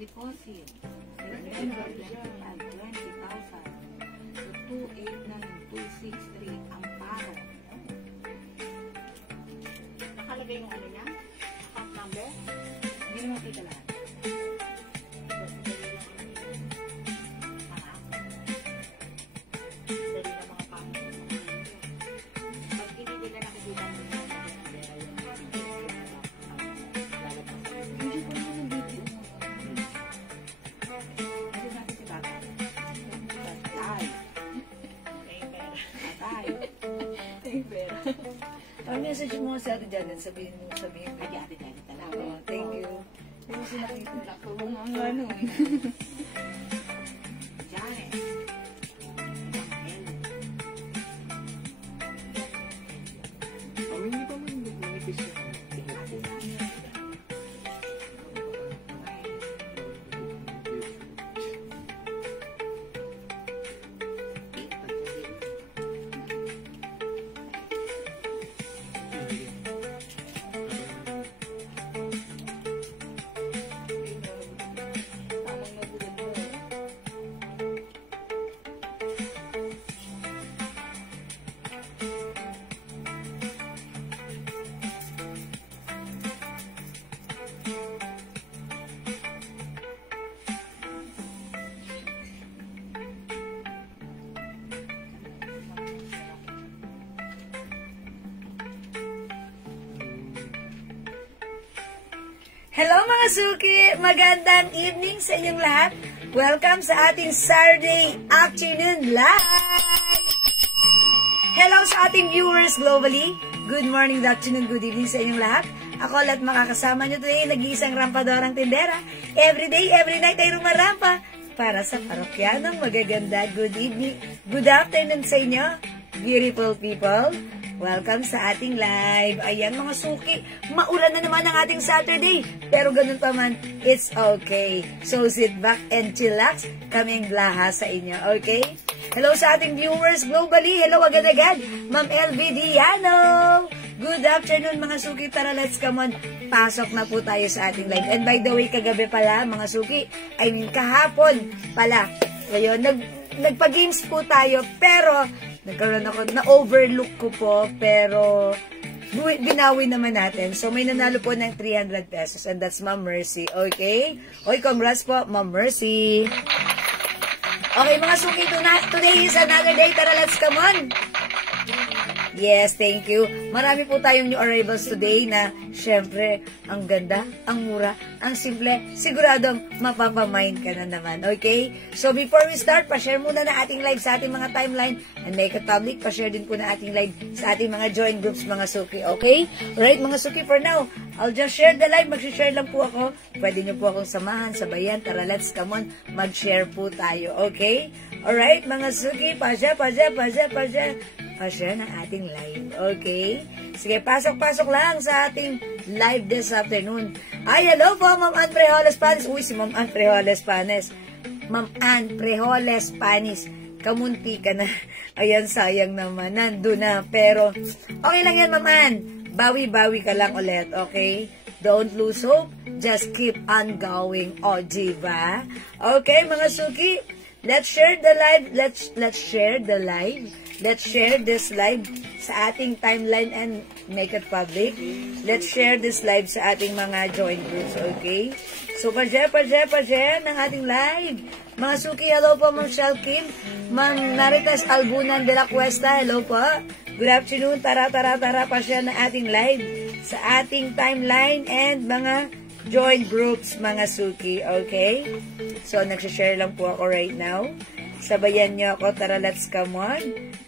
deposit. Remember, 20,000. So, 289,263 ang paro. Nakalagay yung ano niya? Account number? Hindi naman kita lahat. Dali na mga pangit. Pag hindi nila nakikita nila, Hindi ko naman yung video mo. Hindi natin si Bata. Patay. Patay. Ang message mo sa Ate Janet, sabihin mo. Ay, ate talaga. Oh, thank you. Hindi mo sinakita. Nakulong ang ano eh. Janet. Hindi pa man manipis siya. Tamang nabulod mo. Hello mga suki! Magandang evening sa inyong lahat. Welcome sa ating Saturday afternoon live! Hello sa ating viewers globally. Good morning, good afternoon, good evening sa inyong lahat. Ako lahat makakasama nyo today, nag-iisang rampadorang tindera. Every day, every night ay rumarampa para sa parokyanong magaganda. Good evening, good afternoon sa inyo, beautiful people. Welcome sa ating live. Ayan mga suki, maulan na naman ang ating Saturday. Pero ganun pa man, it's okay. So sit back and chillax. Kaming blaha sa inyo, okay? Hello sa ating viewers globally. Hello agad-agad. Ma'am LV Diano. Good afternoon mga suki. Tara, let's come on. Pasok na po tayo sa ating live. And by the way, kagabi pala mga suki, I mean kahapon pala. Ngayon, nagpa-games po tayo. Pero nagkaroon ako, na-overlook ko po, pero binawi naman natin. So, may nanalo po ng 300 pesos and that's Ma'am Mercy. Okay? Oy, congrats po, Ma'am Mercy. Okay, mga suki, today is another day. Tara, let's come on. Yes, thank you. Marami po tayong new arrivals today na, syempre, ang ganda, ang mura, ang simple, siguradong mapapamind ka na naman, okay? So, before we start, pa-share muna na ating live sa ating mga timeline and make it public. Pa-share din po na ating live sa ating mga join groups, mga suki, okay? Alright, mga suki, for now, I'll just share the live. Mag-share lang po ako. Pwede nyo po akong samahan, sabayan. Tara, let's come on. Mag-share po tayo, okay? Alright, mga suki, pa-share ng ating live. Okay? Sige, pasok-pasok lang sa ating live this afternoon. Ay, hello po, Ma'am Ann Prejoles Panis. Uy, si Ma'am Ann Prejoles Panis. Ma'am Ann Prejoles Panis. Kamunti ka na. Ayan, sayang naman. Nandun na. Pero, okay lang yan, Ma'am Ann. Bawi-bawi ka lang ulit, okay? Don't lose hope. Just keep on going. O, diba? Okay, mga suki. Let's share the live. Let's share the live. Let's share this live sa ating timeline and make it public. Let's share this live sa ating mga join groups, okay? So, pa-share ng ating live. Mga suki, hello po, Ma'am Shalkin. Ma'am Naritas Albunan de la Cuesta, hello po. Good afternoon. Tara, pa-share ng ating live sa ating timeline and mga join groups, mga suki, okay? So, nagsishare lang po ako right now. Sabayan nyo ako, tara, let's come on.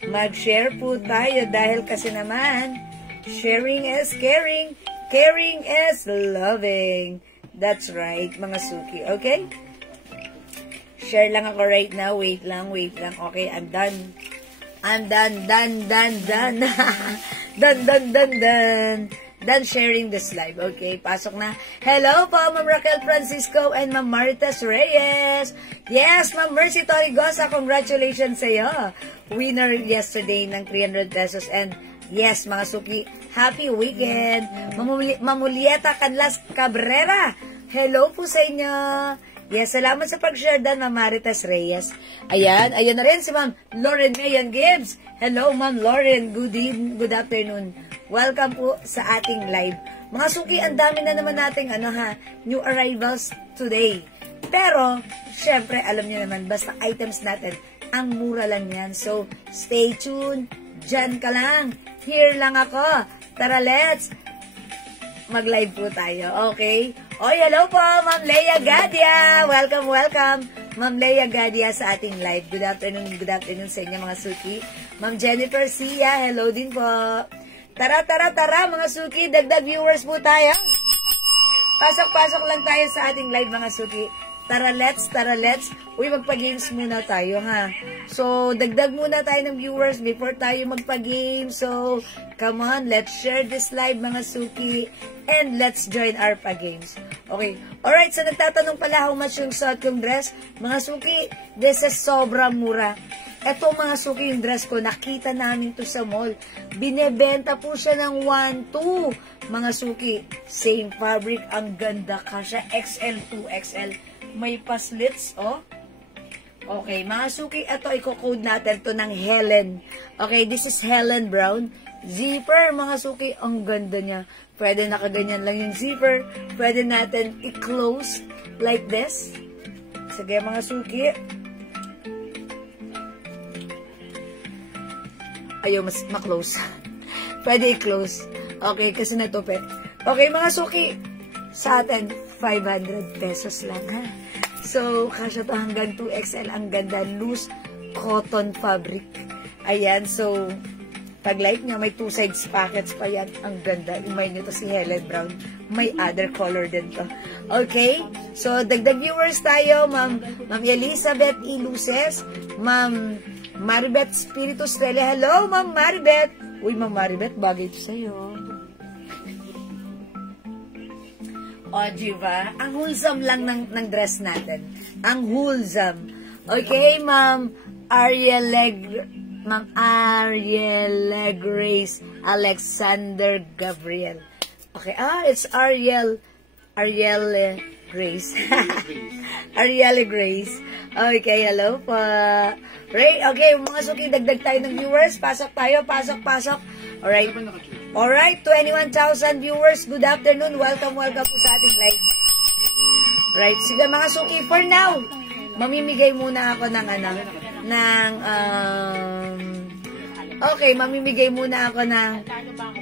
Mag-share po tayo dahil kasi naman, sharing is caring, caring is loving. That's right, mga suki, okay? Share lang ako right now, wait lang, okay, I'm done. Done. Done sharing this live. Okay, pasok na. Hello po, Ma'am Raquel Francisco and Ma'am Marites Reyes. Yes, Ma'am Mercy Torigosa, congratulations sa iyo. Winner yesterday ng 300 pesos. And yes, mga suki, happy weekend. Mamulieta Canlas Cabrera, hello po sa inyo. Yes, salamat sa pag-share dan, Ma'am Maritas Reyes. Ayan na rin si Ma'am Lauren Mayan Gibbs. Hello, Ma'am Lauren. Good afternoon. Welcome po sa ating live. Mga suki, ang dami na naman nating new arrivals today. Pero, syempre, alam niyo naman, basta items natin, ang mura lang yan. So, stay tuned. Diyan ka lang. Here lang ako. Tara, let's mag-live po tayo. Okay? Oy, hello po, Ma'am Leia Gadia. Welcome. Ma'am Leia Gadia sa ating live. Good afternoon sa inyo mga suki. Ma'am Jennifer Sia, hello din po. Tara, mga suki. Dagdag viewers po tayo. Pasok lang tayo sa ating live mga suki. Tara, let's. Uy, magpa-games muna tayo, ha? So, dagdag muna tayo ng viewers before tayo magpa-game. So, come on, let's share this live, mga suki. And let's join our pa-games. Okay. Alright, so nagtatanong pala how much yung suot kong dress. Mga suki, this is sobrang mura. Eto mga suki, yung dress ko, nakita namin to sa mall. Binebenta po siya ng 1.2. Mga suki, same fabric, ang ganda ka siya. XL, 2XL. May paslits, oh. Okay, mga suki, ito, i-code natin to ng Helen. Okay, this is Helen Brown. Zipper, mga suki, ang ganda niya. Pwede nakaganyan lang yung zipper. Pwede natin i-close like this. Sige, mga suki. Ayaw, mas ma-close. Pwede i-close. Okay, kasi natupit. Okay, mga suki, sa atin, 500 pesos lang, ha? So, kasya to hanggang 2XL. Ang ganda, loose cotton fabric. Ayan, so, pag like nyo, may 2 sides pockets pa yan. Ang ganda. Umay nyo to si Helen Brown. May other color din to. Okay? So, dagdag viewers tayo. Ma'am Elizabeth E. Luces. Ma'am Maribeth Spiritu Estrella. Hello, Ma'am Maribeth. Uy, Ma'am Maribeth, bagay to sa'yo. O, diba? Ang wholesome lang ng dress natin. Ang wholesome. Okay, Ma'am Ariel Grace Alexander Gabriel. Okay, it's Ariel Grace. Ariel Grace. Okay, hello po. Right, okay, mga suki, dagdag tayo ng viewers. Pasok tayo, pasok. Alright, 21,000 viewers. Good afternoon. Welcome po sa ating live. Right, sige mga suki, for now, mamimigay muna ako ng mamimigay muna ako ng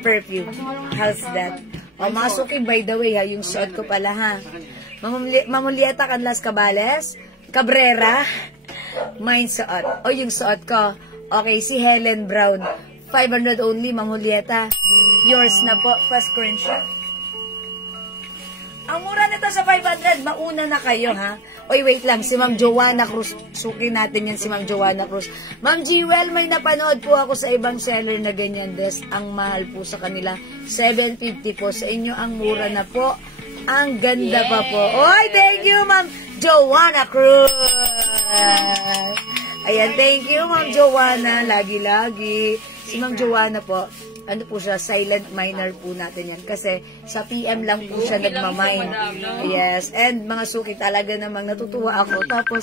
perfume. How's that? O, mga suki, by the way, ha, yung suot ko pala, ha. Mamulieta Canlas Cabrera, may suot. O, yung suot ko. Okay, si Helen Brown. 500 only, Mamulieta. Yours na po, pa-screenshot. Ang mura nito sa 500, mauna na kayo, ha? Oy, wait lang, si Ma'am Joanna Cruz. Suki natin yan, si Ma'am Joanna Cruz. Ma'am Jewel, may napanood po ako sa ibang seller na ganyan dress. Ang mahal po sa kanila, 750 po. Sa inyo, ang mura na po. Ang ganda pa po. Oy, thank you, Ma'am Joanna Cruz. Ayan, thank you, Ma'am Joanna. Lagi-lagi. Si Ma'am Joanna po, ano po siya, silent minor po natin yan. Kasi sa PM lang po siya nagmamine. Yes. And mga suki, talaga namang natutuwa ako. Tapos,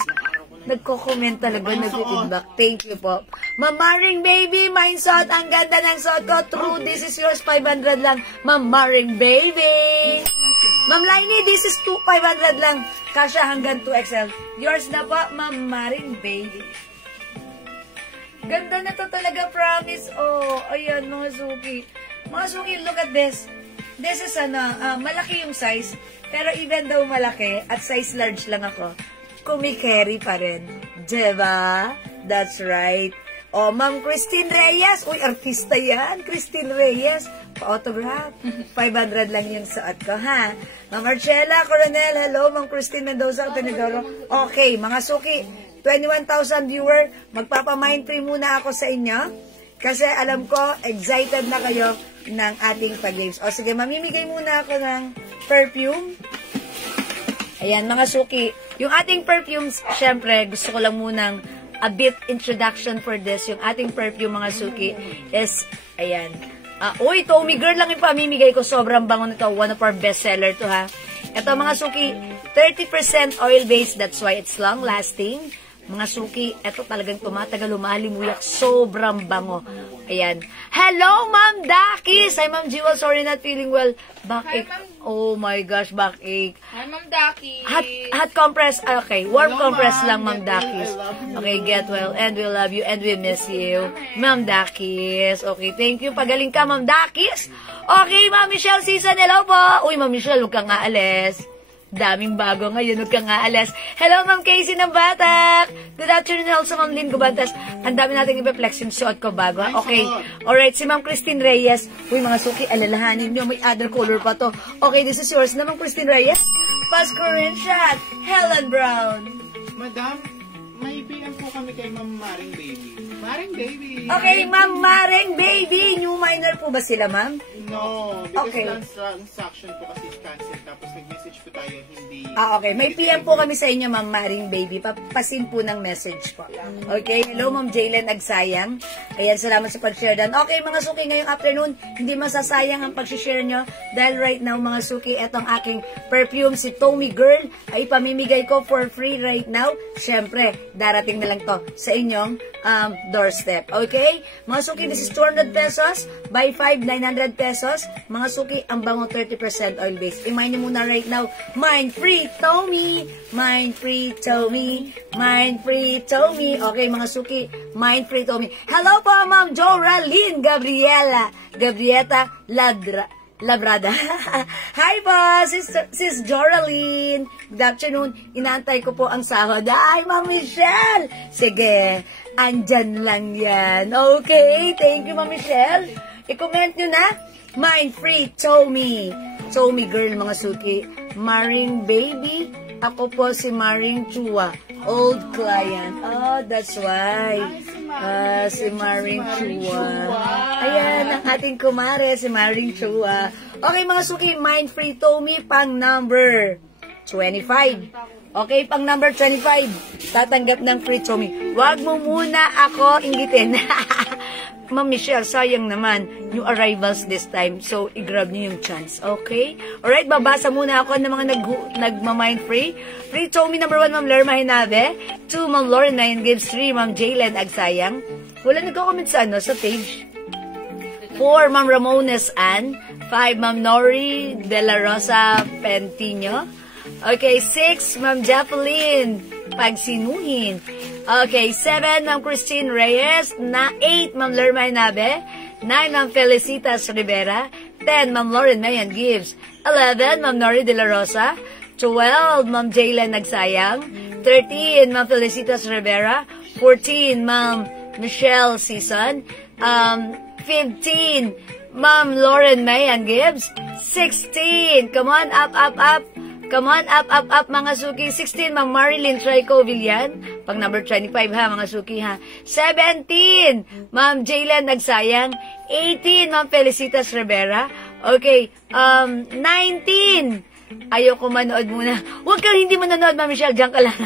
nagko-comment talaga, nag-feedback. Thank you po. Ma'am Maring Baby, mine suot. Ang ganda ng suot ko. True, this is yours. 500 lang. Ma'am Maring Baby. Ma'am Lainey, this is 500 lang. Kasya hanggang 2XL. Yours na po, Ma'am Maring Baby. Ganda na to talaga, promise. Oh, ayan, mga suki. Mga suki, look at this. This is malaki yung size. Pero even though malaki, at size large lang ako, kumikerry pa rin. Diba? That's right. Oh, Ma'am Christine Reyes. Uy, artista yan. Christine Reyes. Pa-autograph. 500 lang yung suot ko, ha? Ma'am Marcela Coronel. Hello, Ma'am Christine Mendoza. Okay, mga suki. 21,000 viewer, magpapamind free muna ako sa inyo kasi alam ko, excited na kayo ng ating pag-games. O sige, mamimigay muna ako ng perfume. Ayan, mga suki. Yung ating perfumes, syempre, gusto ko lang munang a bit introduction for this. Yung ating perfume, mga suki, is, ayan. Uy, Tommy Girl lang yung pamimigay ko. Sobrang bango nito. One of our bestseller to, ha. Ito, mga suki, 30% oil-based, that's why it's long-lasting. Mga suki, eto talagang tumatagal, lumalimuyak, sobrang bango. Ayan. Hello, Ma'am Dakis! Hi, Ma'am Jewel, sorry not feeling well. Backache. Oh my gosh, backache. Hi, Ma'am Daki. Hot compress, okay. Warm Hello, compress lang, Ma'am. Ma'am Get well, Dakis. I love you. Okay, get well, and we love you, and we miss you. Ma'am Dakis. Okay, thank you. Pagaling ka, Ma'am Dakis. Okay, Ma'am Michelle Season, hello po. Uy, Ma'am Michelle, huwag kang aalis. Daming bago ngayon, huwag kang aalis. Hello, Ma'am Casey ng Batak. Good afternoon, also, Ma'am Lynn Gubantas. Ang dami natin ipa-flex yung suot ko bago. Okay, alright, si Ma'am Christine Reyes. Uy, mga suki, alalahanin nyo, may other color pa to. Okay, this is yours na, Ma'am Christine Reyes. Pasko rin siya. Helen Brown. Madam, may PM po kami kay Ma'am Maring Baby. Maring Baby! Okay, Ma'am Maring Baby. New minor po ba sila, Ma'am? No, because Okay. transaction po kasi is cancel. Tapos nag-message po tayo, hindi... Okay. May PM po kami sa inyo, Ma'am Maring Baby. Papasin po ng message po. Okay. Hello, Ma'am Jaylen Agsayang. Ayan, salamat sa pag-share dan. Okay, mga suki, ngayong afternoon, hindi masasayang ang pag-share nyo. Dahil right now, mga suki, etong aking perfume, si Tommy Girl, ay pamimigay ko for free right now. Siyempre, darating na lang to sa inyong doorstep. Okay? Mga suki, this is 200 pesos. Buy 5, 900 pesos. Mga suki, ang bango 30% oil-based. I-mine nyo muna right now. Mine free, Tommy! Mine free, Tommy! Mine free, Tommy! Okay, mga suki, mine free, Tommy. Hello po, Ma'am Joraline Gabrieta Labrada. Hi po, Sis Joraline. Good afternoon. Inaantay ko po ang sahod. Ay, Ma'am Michelle. Sige, andyan lang yan. Okay, thank you, Ma'am Michelle. I-comment nyo na. Mine free, Tommy. Tommy Girl, mga suki. Maring Baby. Ako po si Maring Chua. Old client. Oh, that's why. Si Maring Chua. Ayan, ang ating kumare, si Maring Chua. Okay, mga suki, Mind Free Tommy, pang number 25. Okay, pang number 25. Tatanggap ng free Tommy. Wag mo muna ako inggitin. Ma'am Michelle, sayang naman. New arrivals this time. So, i-grab niyo yung chance. Okay? Alright, babasa muna ako ng mga nagma-mind free. Free Tommy number 1, Ma'am Lerma Hinabe. 2, Ma'am Lauren Nayan Gibbs. 3, Ma'am Jaylen Agsayang. Wala nagko-comment sa page. 4, Ma'am Ramones Ann. 5, Ma'am Nori De La Rosa Pentino. Okay, 6, Ma'am Jacqueline Pagsinuhin. Okay, 7, Ma'am Christine Reyes. 8, Ma'am Lerma Hinabe. 9, Ma'am Felicitas Rivera. 10, Ma'am Lauren Mayan Gibbs. 11, Ma'am Nori De La Rosa. 12, Ma'am Jaylen Nagsayang. 13, Ma'am Felicitas Rivera. 14, Ma'am Michelle Season. 15, Ma'am Lauren Mayan Gibbs. 16, come on, up. Come on, up, mga suki. 16, Ma'am Marilyn Trico Villan. Pag number 25, ha, mga suki, ha. 17, Ma'am Jaylen Nagsayang. 18, Ma'am Felicitas Rivera. Okay, 19, ayoko manood muna. Huwag kang hindi manonood, Ma'am Michelle, diyan ka lang.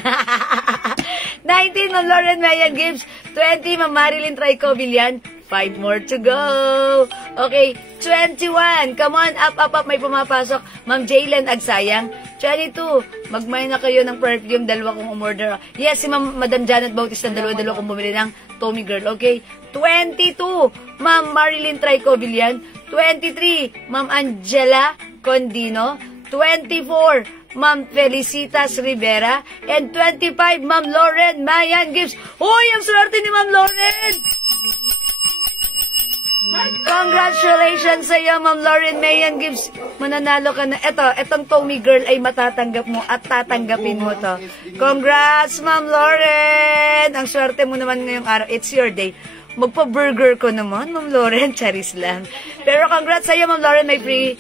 19, Ma'am Lauren Mayan Gibbs. 20, Ma'am Marilyn Trico Villan. 5 more to go. Okay, 21. Come on, up. May pumapasok. Ma'am Jaylen Agsayang. 22. Magmay na kayo ng perfume. 2 kong umorder. Yes, si Madam Janet Bautista. 2 kong bumili ng Tommy Girl. Okay. 22. Ma'am Marilyn Trico Villan. 23. Ma'am Angela Condino. 24. Ma'am Felicitas Rivera. And 25. Ma'am Lauren Mayan Gibbs. Uy, ang swerte ni Ma'am Lauren! Congratulations sa iyo, Ma'am Lauren Mayan Gibbs. Mananalo ka na. Etong Tommy Girl ay matatanggap mo at tatanggapin mo to. Congrats, Ma'am Lauren! Ang swerte mo naman ngayong araw. It's your day. Magpa-burger ko naman, Ma'am Lauren. Charis lang. Pero congrats sa iyo, Ma'am Lauren. May free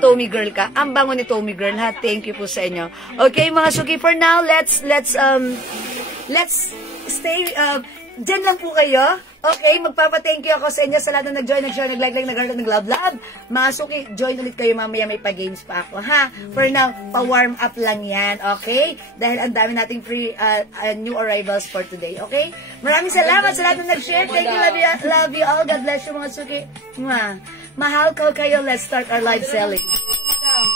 Tommy Girl ka. Ang bango ni Tommy Girl, ha? Thank you po sa inyo. Okay, mga suki, for now, let's stay, dyan lang po kayo. Okay, magpapa-thank you ako sa inyo sa lahat na nag-join, nag-share, nag-like, nag-heart, nag-love. Mga suki, join ulit kayo mamaya, may pa-games pa ako, ha? For now, pa-warm up lang yan, okay? Dahil ang dami nating free new arrivals for today, okay? Maraming salamat sa lahat na nag-share. Thank you, love you all. God bless you, mga suki. Mahal ko kayo. Let's start our live selling.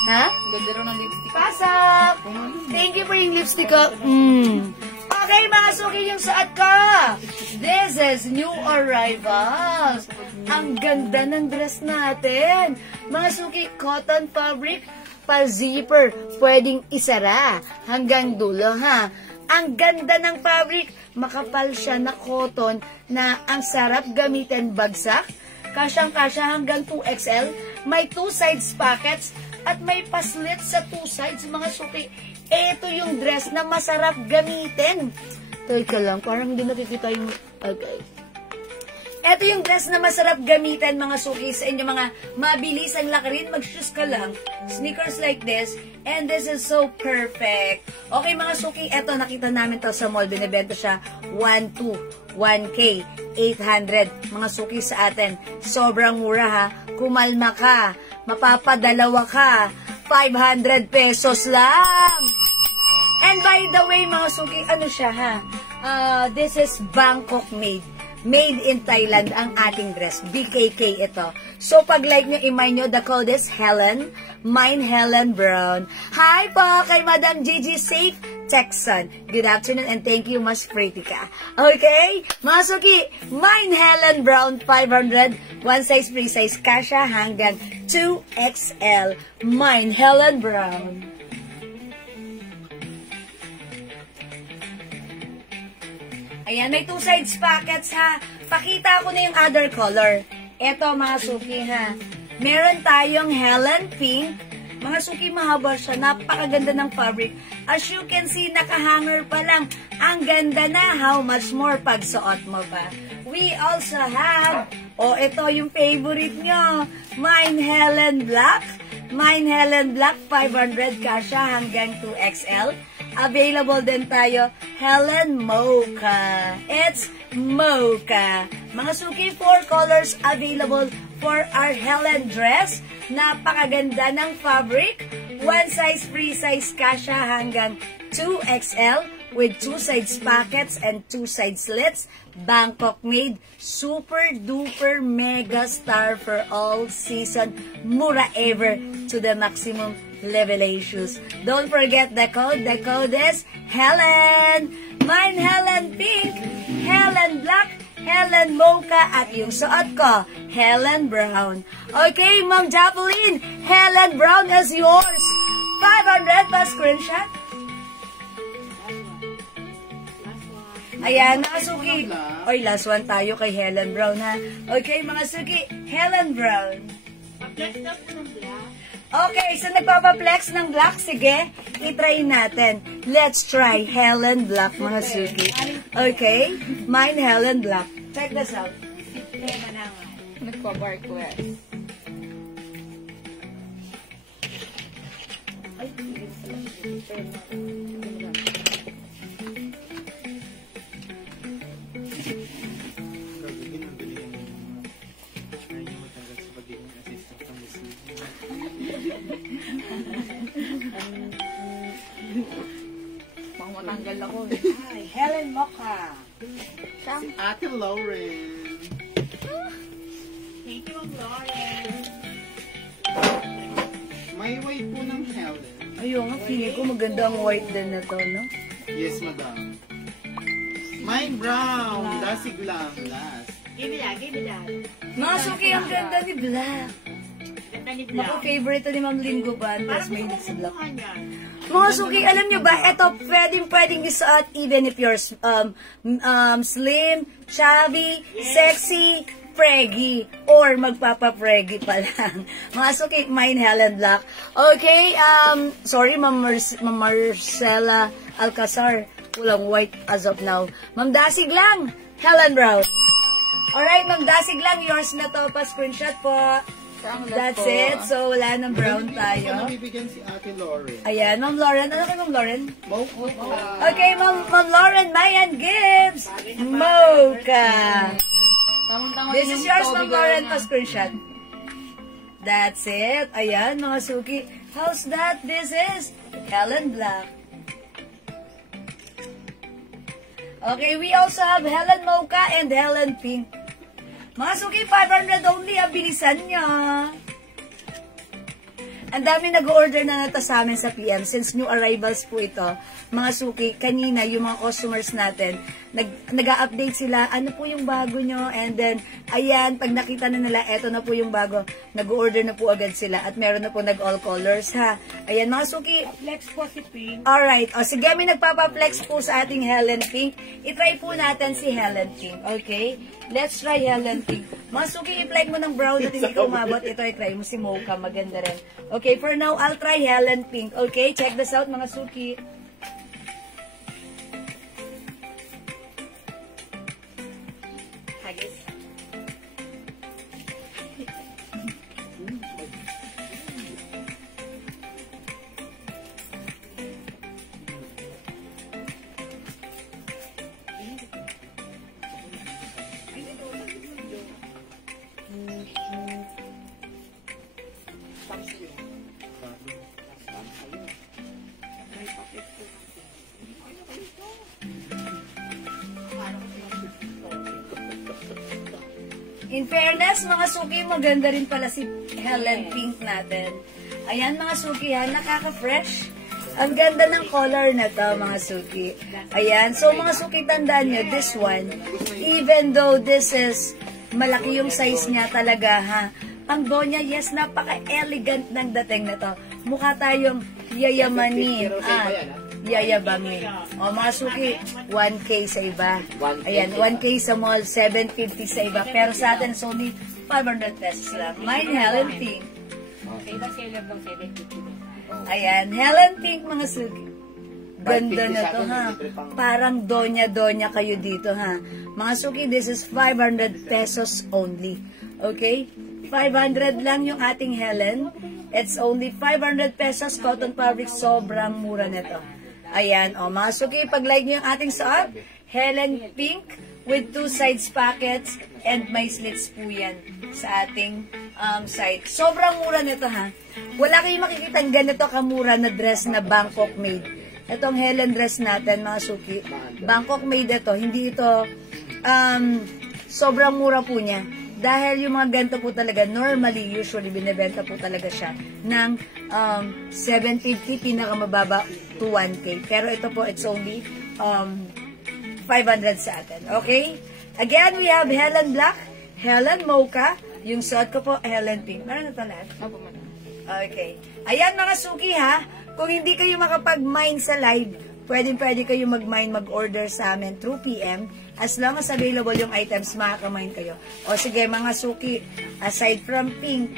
Ha? Ganda rin ng lipstick. Pasok! Thank you for yung lipstick ko. Okay, mga suki, yung suot ko. This is new arrivals. Ang ganda ng dress natin. Mga suki, cotton fabric, pa-zipper. Pwedeng isara hanggang dulo, ha? Ang ganda ng fabric. Makapal siya na cotton na ang sarap gamitin bagsak. Kasyang-kasya hanggang 2XL. May 2 sides pockets at may paslit sa 2 sides, mga suki. Ito yung dress na masarap gamitin. Teka lang, parang hindi nakikita yung... Okay. Ito yung dress na masarap gamitin, mga suki, sa inyo mga mabilis ang lakarin. Mag-shoes ka lang. Sneakers like this. And this is so perfect. Okay, mga suki, eto, nakita namin to sa mall. Binibenta siya 1,200, 1K, 800. Mga suki sa atin. Sobrang mura, ha. Kumalma ka. Mapapadalawa ka. 500 pesos lang. And by the way, mga suki, ano siya, ha? This is Bangkok made. Made in Thailand ang ating dress. BKK ito. So, pag like nyo, imay nyo, the code is Helen. Mine, Helen Brown. Hi po kay Madam Gigi Safe Texan. Good afternoon and thank you, Mas Pritika. Okay? Mga suki, mine, Helen Brown, 500. One size, free size, kasha hanggang 2XL. Mine, Helen Brown. Ayan, may 2 sides pockets, ha. Pakita ko na yung other color. Ito, mga suki, ha. Meron tayong Helen Pink. Mga suki, mahaba siya. Napakaganda ng fabric. As you can see, nakahanger pa lang. Ang ganda na. How much more pag suot mo pa? We also have, ito yung favorite nyo. Mine Helen Black. Mine Helen Black, 500 kasha hanggang 2XL. Available din tayo, Helen Mocha. It's Mocha. Mga suki, 4 colors available for our Helen dress. Napakaganda ng fabric. 1 size, free size, kasha hanggang 2XL with 2 sides pockets and 2 side slits. Bangkok made. Super duper mega star for all season. Mura ever to the maximum level shoes. Don't forget the code. The code is Helen. Mine Helen Pink, Helen Black, Helen Mocha, at yung suot ko, Helen Brown. Okay, Ma'am Jacqueline, Helen Brown is yours. 500 pa screenshot. Ayan, mga suki. Oy, last one tayo kay Helen Brown, ha? Okay, mga suki, Helen Brown. Okay, so nagpapaplex ng black. Sige, itry natin. Let's try Helen Black, mga suki. Okay, mine Helen Black. Check this out. Nagpa-bar quest. Matanggal ako. Hi, Helen Mocha. Si Ate Lauren. Thank you, Lauren. May white po ng Helen. Ayun nga, feeling ko maganda ang white din na to, no? Yes, madam. Mine brown. Dasig lang. Last. Give me that. Mga suki, ang ganda ni Black. Ganda ni Ako, Black. favorite ni Ma'am Linggo Bandes. May hindi sa Black. Mukha niya. Mga suki, alam nyo ba, ito pwedeng isuot even if you're slim, chubby, sexy, preggy, or magpapa-preggy pa lang. Mga suki, mine Helen Black. Okay, sorry, Ma'am Marcela Alcazar. Walang white as of now. Ma'am Dasig lang, Helen Brown. Alright, Ma'am Dasig lang, yours na to pa screenshot po. That's it. So, wala nang brown Ito tayo. nabibigyan si Ate Lauren. Ayan, Ma'am Lauren. Ano kay Ma'am Lauren? Mocha. Okay, Ma'am Lauren, Mayan Gibbs. Mocha. Tamang-tama This yung is yours, Toby Ma'am girl Lauren. na. Pa-screenshot. That's it. Ayan, mga suki. How's that? This is Helen Black. Okay, we also have Helen Mocha and Helen Pink. Mga suki, 500 only. Bilisan niya. Ang dami nag-order na nata sa amin sa PM since new arrivals po ito. Mga suki, kanina yung mga customers natin, nag-update sila, ano po yung bago nyo? And then, ayan, pag nakita na nila, eto na po yung bago. Nag-order na po agad sila at meron na po nag-all colors, ha? Ayan, mga suki. Flex po si Pink. Alright, o sige, may nagpapa-flex po sa ating Helen Pink. I-try po natin si Helen Pink, okay? Let's try Helen Pink. Mga suki, i-flag mo ng brown at hindi ka umabot. Ito, i-try mo si Mocha, maganda rin. Okay, for now, I'll try Helen Pink. Okay, check this out, mga suki. Hagis. In fairness, mga suki, maganda rin pala si Helen Pink natin. Ayan, mga suki, ha, nakaka-fresh. Ang ganda ng color na to, mga suki. Ayan, so mga suki, tandaan nyo, this one, even though this is, malaki yung size niya talaga, ha. Ang donya, yes, napaka-elegant ng dating na to. Mukha tayong yayamanin. Yayabangin. O, mga suki, 1K sa iba. Ayan, 1K sa mall, 750 sa iba. Pero sa atin, it's only 500 pesos lang. Mine, Helen Pink. Sa ibang seller daw 750. Ayan, Helen Pink, mga suki. Ganda na to, ha. Parang donya-donya kayo dito, ha. Mga suki, this is 500 pesos only. Okay? 500 lang yung ating Helen. It's only 500 pesos, cotton fabric, sobrang mura nito. Ayan, o, mga suki, pag-like nyo yung ating suot, Helen Pink with 2 sides pockets and may slits po yan sa ating side. Sobrang mura nito, ha. Wala kayong makikita ganito kamura na dress na Bangkok made. Itong Helen dress natin, mga suki, Bangkok made ito. Hindi ito, sobrang mura po niya. Dahil yung mga ganito po talaga, normally, usually, binibenta po talaga siya ng 750, pinakamababa to 1K. Pero ito po, it's only 500 sa atin. Okay? Again, we have Helen Black, Helen Mocha, yung suot ko po, Helen Pink. Meron na ito lahat? Opo, madam. Okay. Ayan, mga suki, ha? Kung hindi kayo makapag-mine sa live, pwede kayo mag-mine, mag-order sa amin through PM. As long as available yung items, makaka-mine kayo. O sige, mga suki, aside from Pink,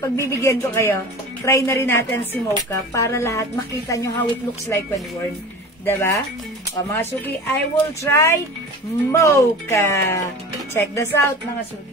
pagbibigyan ko kayo, try na rin natin si Mocha para lahat makita nyo how it looks like when worn. Diba? O mga suki, I will try Mocha. Check this out, mga suki.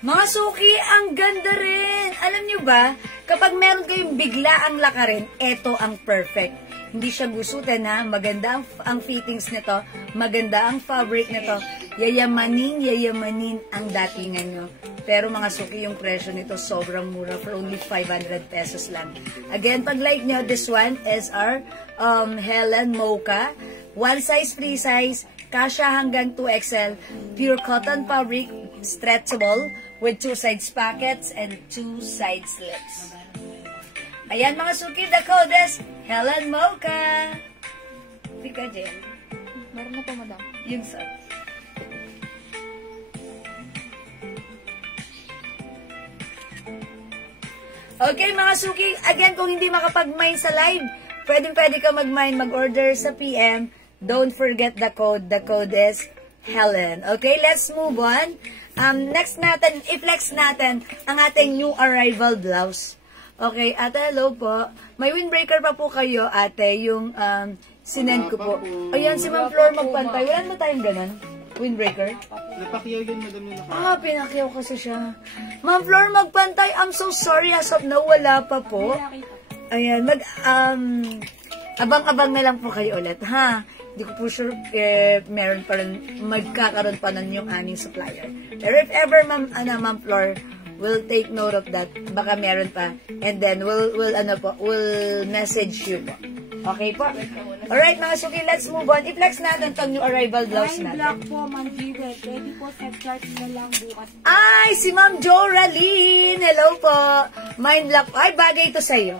Mga suki, ang ganda rin. Alam nyo ba, kapag meron kayong biglaang lakarin, eto ang perfect. Hindi siya gusutin, ha. Maganda ang fittings nito. Maganda ang fabric nito. Yayamanin ang datingan nyo. Pero mga suki, yung presyo nito sobrang mura for only 500 pesos lang. Again, pag like nyo, this one is our Helen Mocha. One size, free size. Kasha hanggang 2XL. Pure cotton fabric, stretchable, with 2 sides pockets and 2 side slits. Ayan, mga suki, the code is Helen Mocha. Pika, Jen. Meron na po, madam. Yung sub. Okay, mga suki, again, kung hindi makapag-mine sa live, pwede ka mag-mine, mag-order sa PM. Don't forget the code. The code is Helen. Okay, let's move on. Next natin, i-flex natin ang ating new arrival blouse. Okay, ate, hello po. May windbreaker pa po kayo, ate, yung sinend ko po. Ayan, si Ma'am Flor magpantay. Wala na tayong ganun? Windbreaker? Napakyaw yun, madam, yung naka. Pinakyaw kasi siya. Ma'am Flor, magpantay. I'm so sorry. As of now, wala pa po. Ayan, abang-abang na lang po kayo ulit, ha? Hindi ko po sure meron pa rin, magkakaroon pa nun yung aming supplier. Pero if ever, Ma'am Flor, we'll take note of that. Baka meron pa. And then, we'll message you po. Okay po? Alright, mga suki, let's move on. I-flex natin tong new arrival blouse Mind natin. block po, Ma'am Jiwet. Ready po, set chart na lang bukas. Ay, si Ma'am Joraline! Hello po! Mind block. Ay, bagay ito sa'yo.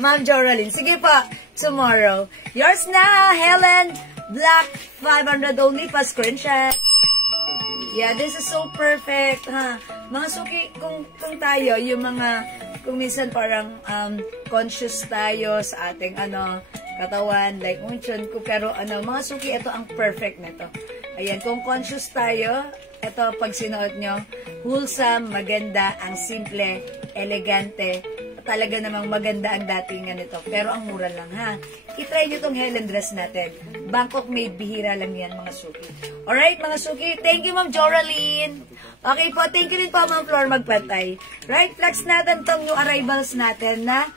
Ma'am Joraline. Sige po, tomorrow. Yours na, Helen. Black, 500 only pa screenshot. Yeah, this is so perfect, ha? Mga suki, kung tayo, yung mga, kung minsan parang conscious tayo sa ating, katawan, like, ko, pero, mga suki, ito ang perfect nito. Ayan, kung conscious tayo, ito, pag sinuot nyo, wholesome, maganda, ang simple, elegante, talaga namang maganda ang datingan nito. Pero ang mura lang, ha? I-try nyo tong Helen dress natin. Bangkok made, bihira lang yan, mga suki. Alright, mga suki. Thank you, Ma'am Joraline. Okay po, thank you rin po, Ma'am Flor, magpantay. Right, flex natin tong new arrivals natin na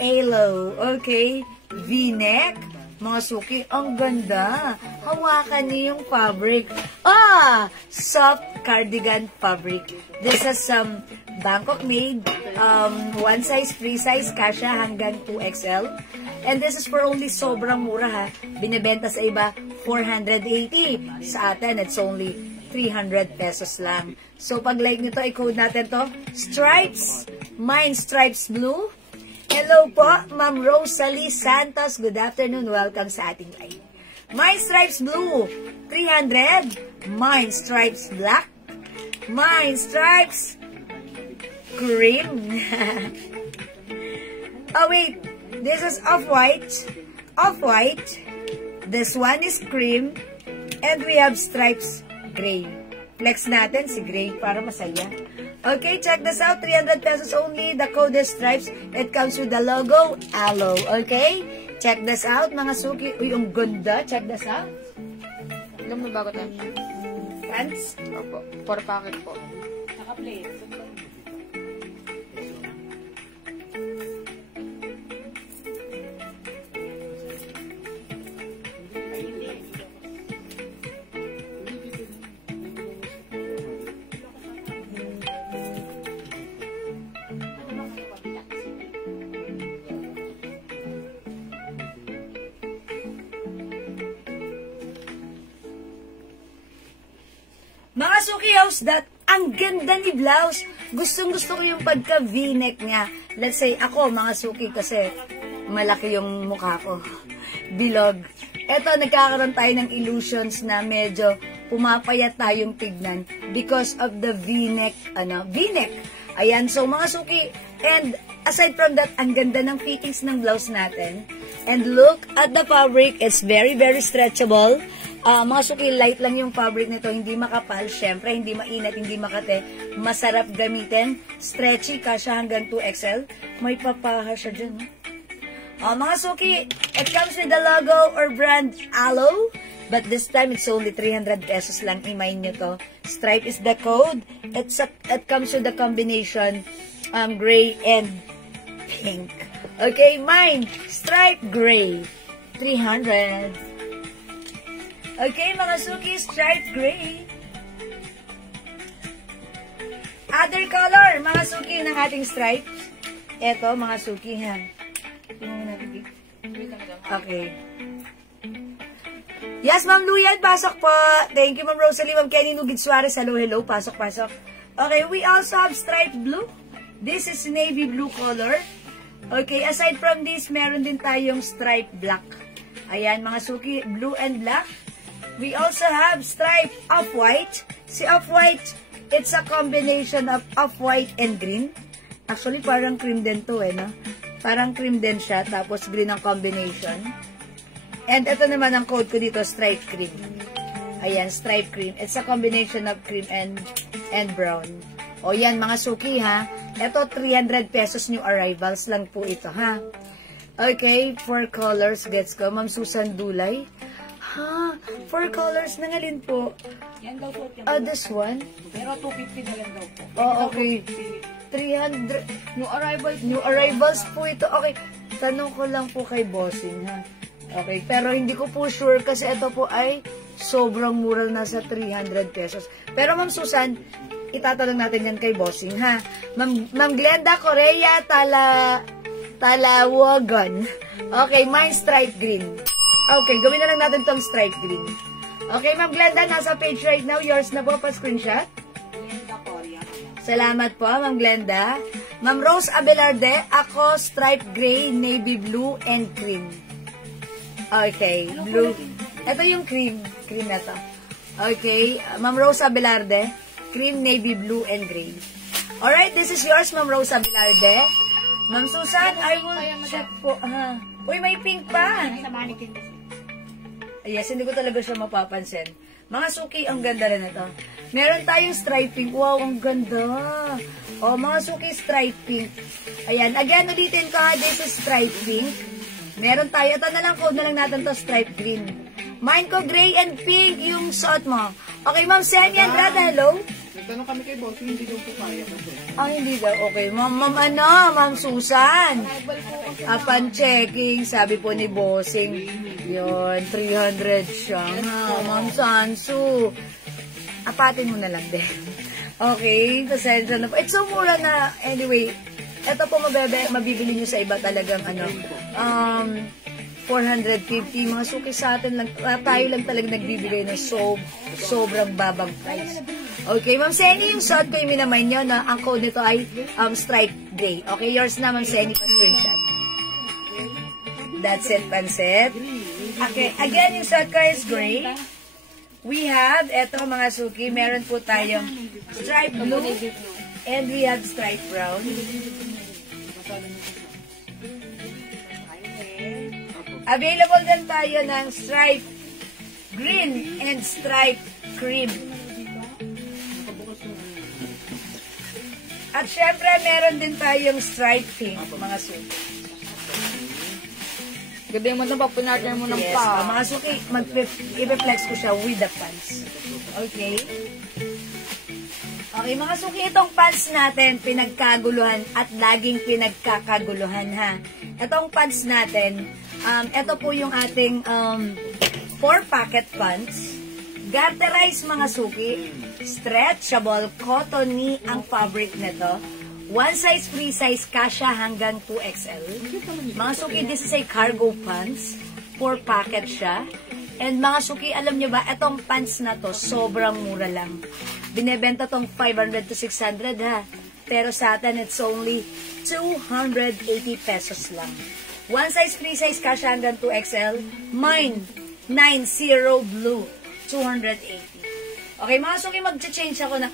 halo. Okay, V-neck. Mga suki, ang ganda. Hawakan niyo yung fabric. Soft cardigan fabric. This is some Bangkok made, one size, free size, kasha hanggang 2XL. And this is for only sobrang mura, ha. Binibenta sa iba, 480. Sa atin, it's only 300 pesos lang. So, pag like nito, i-code natin to. Stripes. Mine, Stripes Blue. Hello po, Ma'am Rosalie Santos. Good afternoon. Welcome sa ating live. Mine, Stripes Blue, 300. Mine, Stripes Black. Mine, Stripes Cream. Wait. This is off-white. Off-white. This one is cream. And we have stripes gray. Flex natin si gray para masaya. Okay, check this out. 300 pesos only. The code is stripes. It comes with the logo, Aloe. Okay? Check this out, mga suki. Uy, ang ganda. Check this out. Alam mo bago tayo? Pants. Opo. 4 packet po. Naka-plate. Mga suki house, ang ganda ni blouse. Gustong-gusto ko yung pagka V-neck niya. Let's say, ako, mga suki, kasi malaki yung mukha ko. Bilog. Eto, nagkakaroon tayo ng illusions na medyo pumapayat tayong tignan because of the V-neck, V-neck. Ayan, so mga suki, and aside from that, ang ganda ng fittings ng blouse natin. And look at the fabric, it's very, very stretchable. Mga suki, light lang yung fabric nito, hindi makapal, syempre, hindi mainat, hindi makate, masarap gamitin, stretchy, kasya hanggang 2XL, may papaha siya dyan. Mga suki, it comes with the logo or brand Aloe, but this time it's only 300 pesos lang, i-mine nyo to. Stripe is the code, it comes with the combination gray and pink. Okay, mine, stripe gray, 300. Okay, mga suki, stripe gray. Other color, mga suki ng ating stripes. Ito, mga suki, ha. Okay. Yes, Ma'am Luyan, pasok po. Thank you, Ma'am Rosalie. Ma'am Kenny Nugid Suarez, hello, hello. Pasok, pasok. Okay, we also have striped blue. This is navy blue color. Okay, aside from this, meron din tayong striped black. Ayan, mga suki, blue and black. We also have striped off-white. Si off-white, it's a combination of off-white and green. Actually, parang cream din to, no? Parang cream din siya, tapos green ang combination. And ito naman ang code ko dito, striped cream. Ayan, striped cream. It's a combination of cream and brown. O yan, mga suki, ha? Ito, 300 pesos new arrivals lang po ito, ha? Okay, 4 colors, gets ko. Ma'am Susan Dulay. Ha? 4 colors na ngalin po. Yan daw po. This one? Pero 250 na lang daw po. Oh, okay. 300. New arrivals po ito. Okay. Tanong ko lang po kay Bossing, ha? Okay. Pero hindi ko po sure kasi ito po ay sobrang mura, nasa 300 pesos. Pero Ma'am Susan, itatanong natin yan kay Bossing, ha? Ma'am Glenda Correa Talawagan. Okay, mine stripe green. Okay, gawin na lang natin tong stripe green. Okay, Ma'am Glenda, nasa page right now. Yours na po, pa-screenshot. Salamat po, Ma'am Glenda. Ma'am Rose Abelarde, ako stripe gray, navy blue, and cream. Okay, blue. Ito yung cream. Cream na to. Okay, Ma'am Rose Abelarde, cream, navy blue, and gray. Alright, this is yours, Ma'am Rose Abelarde. Ma'am Susan, I will check po. Uy, may pink pa. Sa mannequin kasi. Yes, hindi ko talaga siya mapapansin. Mga suki, ang ganda rin ito. Meron tayong striping. Wow, ang ganda. Oh, mga suki, striping. Ayan, again, ulitin ko ha. This is striping. Meron tayo. Ito na lang, code na lang natin to stripe green. Mine ko, gray and pink yung suot mo. Okay, Ma'am Semi Andrade, hello? Nagtanong kami kay Boss, hindi daw po kaya kasi. Hindi daw. Okay, Ma'am Susan. Upon checking, sabi po ni Bossing, yun, 300 siya. Ma'am Sansu. Apatin mo na lang din. Okay, pasensya na po. It's so mura na, anyway, ito po mabibili nyo sa iba talagang, 450. Mga suki sa atin lang, tayo lang talaga nagbibigay ng sobrang babang price. Okay, Ma'am Seni, yung suot ko yung minamay nyo na ang code nito ay stripe gray. Okay, yours na, Ma'am Seni, pa-screenshot. That's it, Pansit. Okay, again, yung suot ko is gray. We have, eto mga suki, meron po tayong stripe blue and we have stripe brown. Available din tayo ng stripe green and stripe cream. At syempre, meron din tayong stripe pink, mga suki. Gabi mo na papunatin mo ng pa. Mga suki, i-flex ko siya with the pants. Okay? Okay, mga suki, itong pants natin, pinagkaguluhan at laging pinagkakaguluhan, ha? Itong pants natin, ito po yung ating 4-packet pants. Garterized, mga suki. Stretchable, cottony ang fabric nito. One size, free size, kasha hanggang 2XL. Mga suki, this is a cargo pants. 4-packet siya. And mga suki, alam nyo ba, itong pants na to, sobrang mura lang. Binebenta tong 500 to 600, ha. Pero sa atin, it's only 280 pesos lang. One size, free size, kasha hanggang 2XL. Mine, 90 blue, 280. Okay, mga suki, mag-change ako ng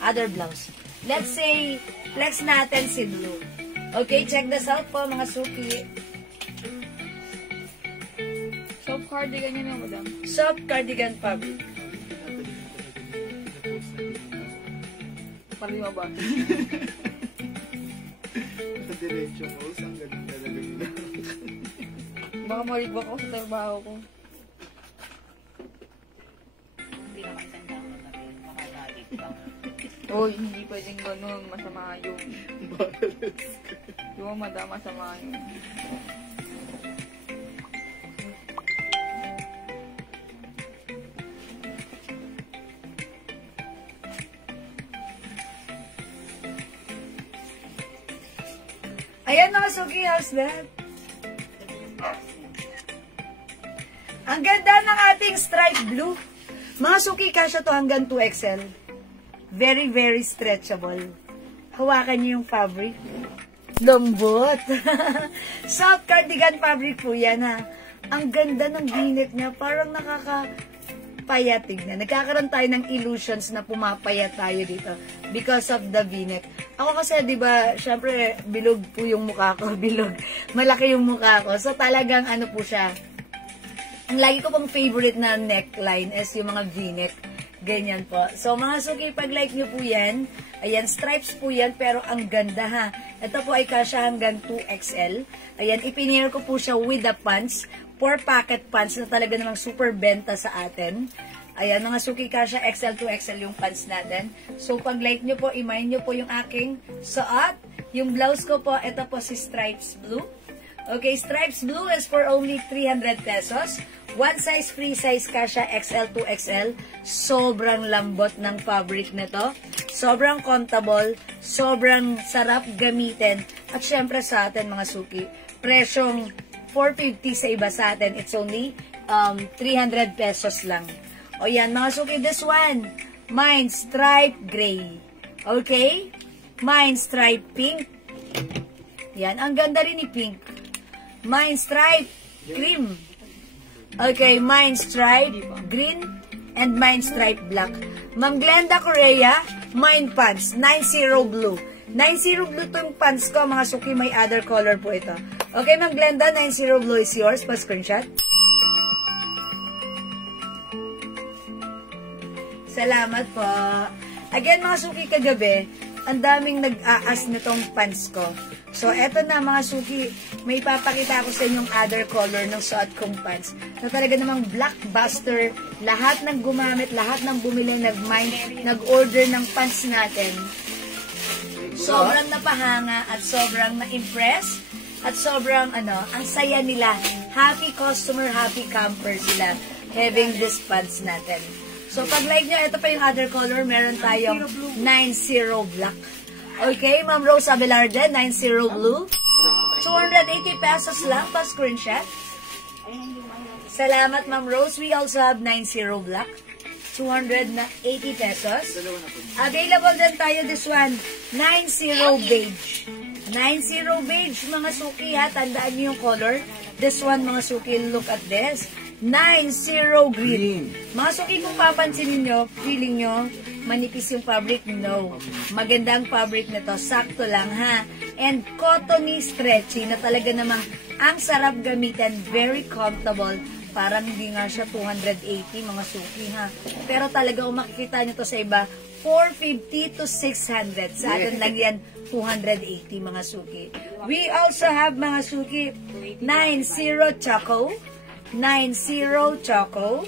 other blouse. Let's say, flex natin si blue. Okay, check this out po, mga suki. Soft cardigan yun yung madam. Soft cardigan fabric. Paliwa ba? Sa diretso ko, ang ganda talaga nila. Baka maligwak ako sa trabaho ko. Hindi naman sandang na rin. Makagalit lang. Oy, hindi pwedeng ganun. Masama yun. Yung madam, masama yun. Ayan mga suki, how's that? Ang ganda ng ating stripe blue. Mga suki, kasya to hanggang 2XL. Very, very stretchable. Hawakan niyo yung fabric. Lambot. Soft cardigan fabric po yan, ha. Ang ganda ng v-neck niya. Parang nakakapayat. Tignan. Nagkakaroon tayo ng illusions na pumapayat tayo dito because of the v-neck. Ako kasi, di ba, syempre, bilog po yung mukha ko. Bilog. Malaki yung mukha ko. So, talagang ano po siya. Ang lagi ko pong favorite na neckline is yung mga v-neck. Ganyan po. So, mga suki, pag like nyo po yan, ayan, stripes po yan, pero ang ganda, ha. Ito po ay kasya hanggang 2XL. Ayan, ipinir ko po siya with the pants. 4-packet pants na talaga namang super benta sa atin. Ayan, mga suki, kasha XL to XL yung pants natin. So, pag like nyo po, i-mind nyo po yung aking suot. Yung blouse ko po, ito po si Stripes Blue. Okay, Stripes Blue is for only 300 pesos. One size, free size, kasha XL to XL. Sobrang lambot ng fabric nito. Sobrang comfortable. Sobrang sarap gamitin. At syempre sa atin, mga suki, presyong 450 sa iba sa atin. It's only 300 pesos lang. O yan, mga suki, this one, mine stripe gray. Okay? Mine stripe pink. Yan, ang ganda rin ni pink. Mine stripe cream. Okay, mine stripe green and mine stripe black. Ma'am Glenda Correa, mine pants, 90 blue. 90 blue itong pants ko, mga suki, may other color po ito. Okay, Ma'am Glenda, 90 blue is yours. Pa-screenshot. Salamat po. Again, mga suki, kagabi, ang daming nag-aas nitong pants ko. So, eto na, mga suki, may papakita ko sa inyong other color ng suot kong pants. Na talaga namang blockbuster. Lahat ng gumamit, lahat ng bumili, nag-order ng pants natin. Sobrang napahanga at sobrang na-impress at sobrang ang saya nila. Happy customer, happy camper sila having this pants natin. So pag like nyo, ito pa yung other color, meron tayong 90 black. Okay, Ma'am Rose Abelarde, 90 blue. 280 pesos lang pa screenshot. Salamat, Ma'am Rose. We also have 90 black. 280 pesos. Available din tayo this one, 90 beige. 90 beige, mga suki, ha. Tandaan niyo yung color. This one, mga suki, look at this. 90 green. Mga suki, kung papansinin nyo, feeling nyo, manipis yung fabric? No. Magandang fabric nito. Sakto lang, ha. And cottony stretchy na talaga namang ang sarap gamitin. Very comfortable. Parang hindi nga siya 280, mga suki, ha. Pero talaga, kung makikita nyo to sa iba, 450 to 600. Sa atin lang yan, 280, mga suki. We also have, mga suki, 90 choco. 90 choco.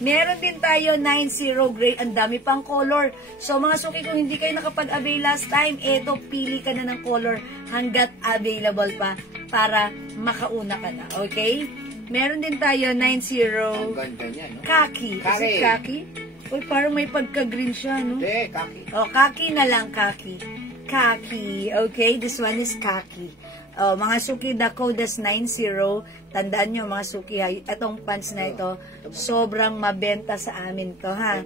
Meron din tayo 90 gray. Ang dami pang color. So, mga suki, kung hindi kayo nakapag-avail last time, eto, pili ka na ng color hanggat available pa para makauna ka na. Okay? Meron din tayo 90 khaki. Is it khaki? Uy, parang may pagka-green siya, no? Hindi, kaki. Oh, khaki na lang, khaki. Khaki. Okay, this one is khaki. Oh, mga suki, the code is 90. Tandaan nyo, mga suki, ha, itong pants na ito, sobrang mabenta sa amin to, ha?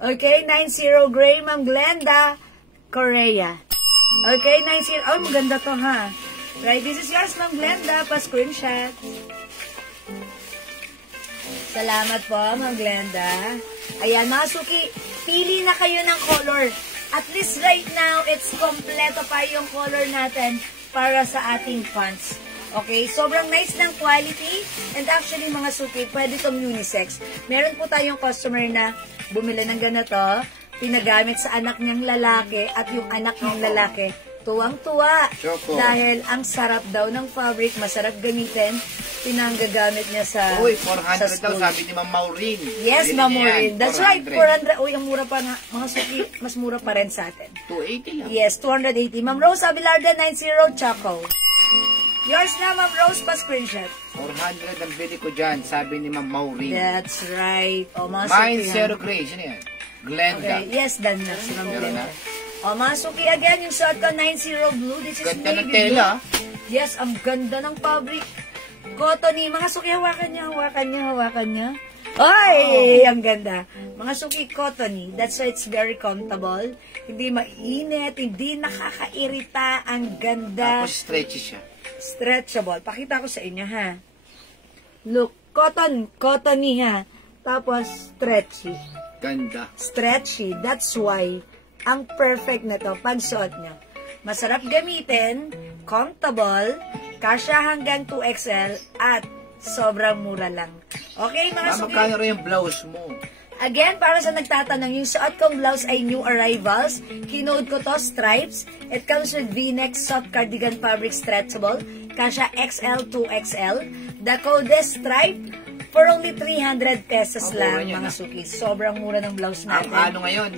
Okay, 90 gray, Ma'am Glenda Correa. Okay, 90. Oh, maganda to, ha? Right, this is yours, Ma'am Glenda. Pa-screenshot. Salamat po, Ma'am Glenda. Ayan, mga suki, pili na kayo ng color. At least right now, it's kompleto pa yung color natin para sa ating pants. Okay, sobrang nice ng quality. And actually, mga suki, pwede itong unisex. Meron po tayong customer na bumili ng ganito, pinagamit sa anak niyang lalaki, at yung anak niyang lalaki, tuwang-tuwa. Dahil ang sarap daw ng fabric, masarap gamitin, pinanggagamit niya sa Uy, 400 daw, sabi ni Ma'am Maureen. Yes, Ma'am Maureen. That's right, 400. Uy, ang mura pa na, mga suki, mas mura pa rin sa atin. 280 lang. Yes, 280. Ma'am Rose Abelarde, 90 choco. Yours na, Ma'am Rose, pa screenshot. 400 ang bili ko dyan, sabi ni Ma'am Maureen. That's right. O, mga Mine suki. zero gray, sino yan? Glenda. Okay, yes, done na. Si Ma'am Glenda. O, mga suki, again, yung shot ko, 90 blue. This is Ganda ng navy tela. blue. Yes, ang ganda ng fabric. Cottony. Mga suki, hawakan niya, hawakan niya, hawakan niya. Ay, ang ganda. Mga suki, cottony. That's why it's very comfortable. Hindi mainit, hindi nakakairita. Ang ganda. Tapos stretchy siya. Stretchable. Pakita ko sa inyo, ha. Look, cottony, ha. Tapos, stretchy. Ganda. Stretchy. That's why, ang perfect na to pag suot nyo. Masarap gamitin, comfortable, kasya hanggang 2XL, at sobrang mura lang. Okay, mga suki? Magkano rin yung blouse mo? Again, para sa nagtatanong, yung suot kong blouse ay new arrivals. Kinode ko to, stripes. It comes with V-neck, soft cardigan fabric, stretchable. Kasha XL to XL. The code is stripe for only 300 pesos Ang lang, mura niya, mga na. suki. Sobrang mura ng blouse Ang natin. ano ngayon,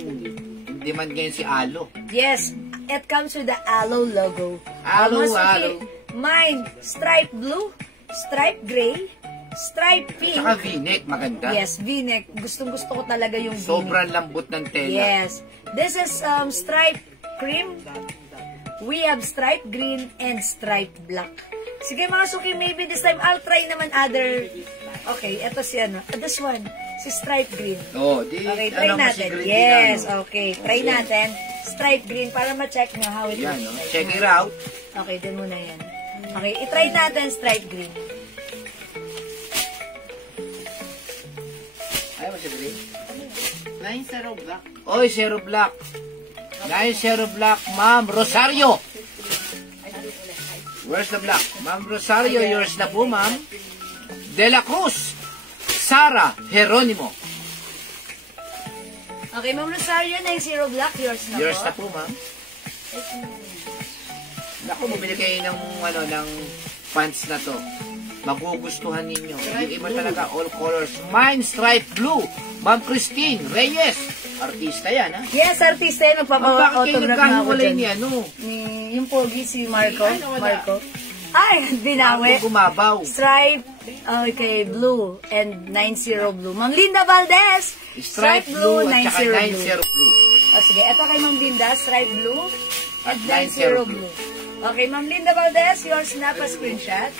demand ngayon si Alo. Yes, it comes with the Alo logo. Alo, Mga suki, Alo. mine, stripe blue, stripe gray, stripe pink. Saka V-neck, maganda. Yes, V-neck. Gustong-gusto ko talaga yung V-neck. Sobrang lambot ng tela. Yes. This is stripe cream. We have stripe green and stripe black. Sige mga suki, maybe this time I'll try naman other... Okay, eto si ano. This one, si stripe green. Oh, di, Okay, try ano, natin. masigrid din, Yes, ano. okay. Try natin. Stripe green para ma-check nyo how it Yan, looks no? like. Check it out. Okay, din muna yan. Okay, itry natin stripe green. Ay, masigrid. 9-0 black. Oy, Zero Black. Dahil Zero Black, Ma'am Rosario. Where's the black? Ma'am Rosario, yours na po, ma'am. De la Cruz. Sara Jeronimo. Okay, Ma'am Rosario, 90 black. Yours na Yours po. na po, ma'am. Naku, bumili kayo ng, ano, ng pants na to. Magugustuhan ninyo. Yung iba talaga, all colors. Mine, stripe blue. Ma'am Christine Reyes. Artista yan, ha? Yes, artista yan. Bakit kayo Magpapa-autograph na ako nagkahiwalay dyan. ni ano? Ni, yung pogi, si Marco. Ay, nawala. Marco. Ay, binawi. Ako gumabaw. Stripe, okay, blue, and 90 blue. Ma'am Linda Valdez. Stripe blue at saka 90 90 blue. O sige, eto kay Ma'am Linda, stripe blue at At 90 90 blue. Okay, Ma'am Linda Valdez, yours na pa screenshot.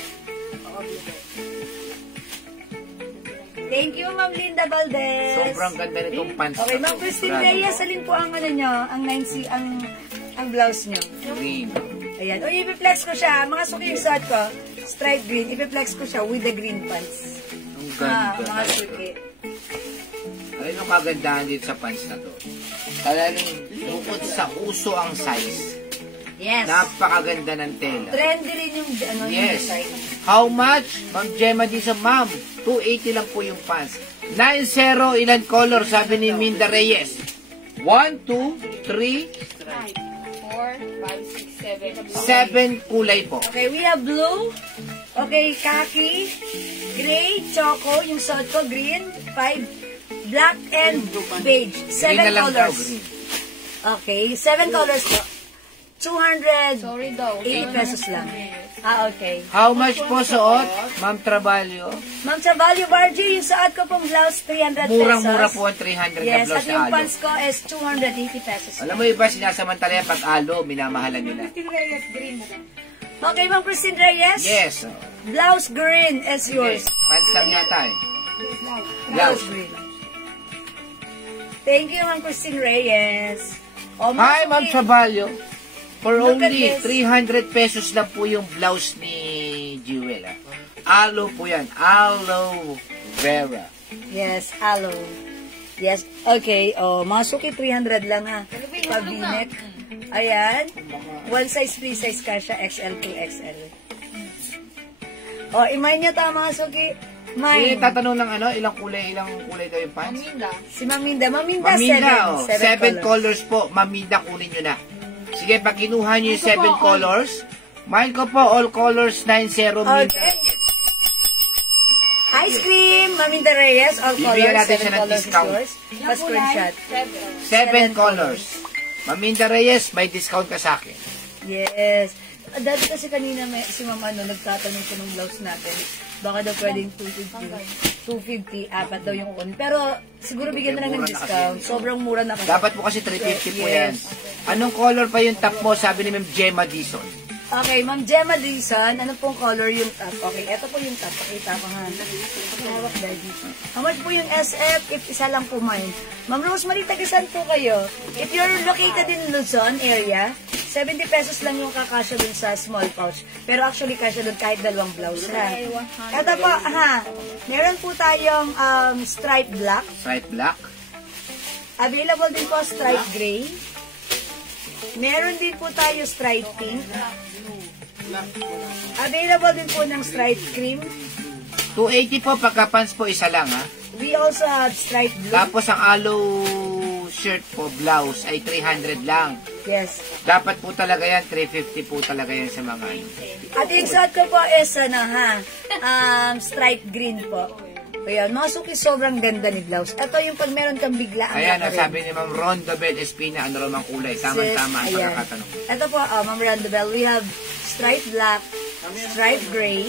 Thank you, Ma'am Linda Valdez. Sobrang ganda nitong pants Okay, na Ma'am to. Christine Grabe. Reyes, alin po ang ano nyo, ang 90, ang blouse nyo? Green. Ayan. O, ipiplex ko siya. Mga suki yung suot ko, stripe green, ipiplex ko siya with the green pants. Ang ganda. Mga suki. Ano yung kagandahan dito sa pants na to? Talagang bukod sa uso ang size. Yes. Napakaganda ng tela. Trendy rin yung, ano, yung Yes. design. How much? Ma'am Gemma Dizon, ma'am. 280 lang po yung pants. 90, ilan color? Sabi ni Minda Reyes. 1, 2, 3, 4, 5, 6, 7. 7 kulay po. Okay, we have blue. Okay, khaki, gray, choco, yung suot ko, green, 5, black, and beige. Green 7 na lang daw, colors. green. Okay, 7 colors po. 280 Sorry daw. pesos lang. Ah, okay. How much po suot? Ma'am Trabalyo? Ma'am, sa Value Bargy, yung suot ko pong blouse, 300 pesos. Murang-mura po ang 300 na Yes, blouse at na yung alo. pants ko is 280 pesos. Alam mo iba, sinasamantala yan pag alo, minamahalan nila. Okay, Ma'am Christine Reyes. Yes. Blouse green is yours. Yes. Pants lang yata eh. Blouse green. Thank you, Ma'am Christine Reyes. Oh, Hi, Ma'am Trabalyo. For Look at only this. 300 pesos lang po yung blouse ni Jewel. Alo po yan. Aloe vera. Yes, aloe. Yes, okay. Oh, mga suki, 300 lang ha. Pag-v-neck. Ayan. One size, 3 size kasha, XL to XL. Oh, imay niya ta, mga suki. Eh, Mine. tatanong ng ano, ilang kulay daw yung pants? Aminda. Si Maminda. Maminda, 7. Maminda, oh. 7 7 colors po. Maminda, kunin nyo na. Sige, pag kinuha nyo yung 7 colors, mine ko po, all colors, 90 Minda. Okay. Ice cream, Maminda Reyes, all Bibigyan colors, natin 7 siya ng colors is discount. yours. Pa-screenshot. 7 colors. Maminda Reyes, may discount ka sa akin. Yes. Dati kasi kanina si Ma'am nagtatanong ko ng blouse natin. Baka daw pwedeng 250. 250, apat daw yung kunin. Pero siguro bigyan na lang ng Mura na kasi discount. yun. Sobrang mura na kasi. Dapat po kasi 350 po yan. Yes. Anong color pa yung top mo? Sabi ni Ma'am Gemma Dizon. Okay, Ma'am Gemma Dizon, ano pong color yung top? Okay, eto po yung top. Pakita ko nga. Hawak, Daddy. How much po yung SF if isa lang po mine? Ma'am Rosemary, tagisan po kayo. If you're located in Luzon area, 70 pesos lang yung kakasya dun sa small pouch. Pero actually, kasya dun kahit dalawang blouse, ha? Ito po, ha? Meron po tayong stripe black. Stripe black. Available din po stripe gray. Meron din po tayo stripe pink. Available din po ng stripe cream. 280 po, pagka pants po, isa lang, ha? We also have stripe blue. Tapos ang aloe shirt po, blouse, ay 300 lang. Yes. Dapat po talaga yan, 350 po talaga yan sa mga ano. At yung suot ko po is, stripe green po. Ayan, mga suki, sobrang ganda ni blouse. Ito yung pag meron kang bigla ang Ayan, rin. sabi ni Ma'am Rondabel Espina, ano ramang kulay. Tama-tama ang Ayan. pagkakatanong. Ito po, Ma'am Randabel, we have stripe black, stripe gray,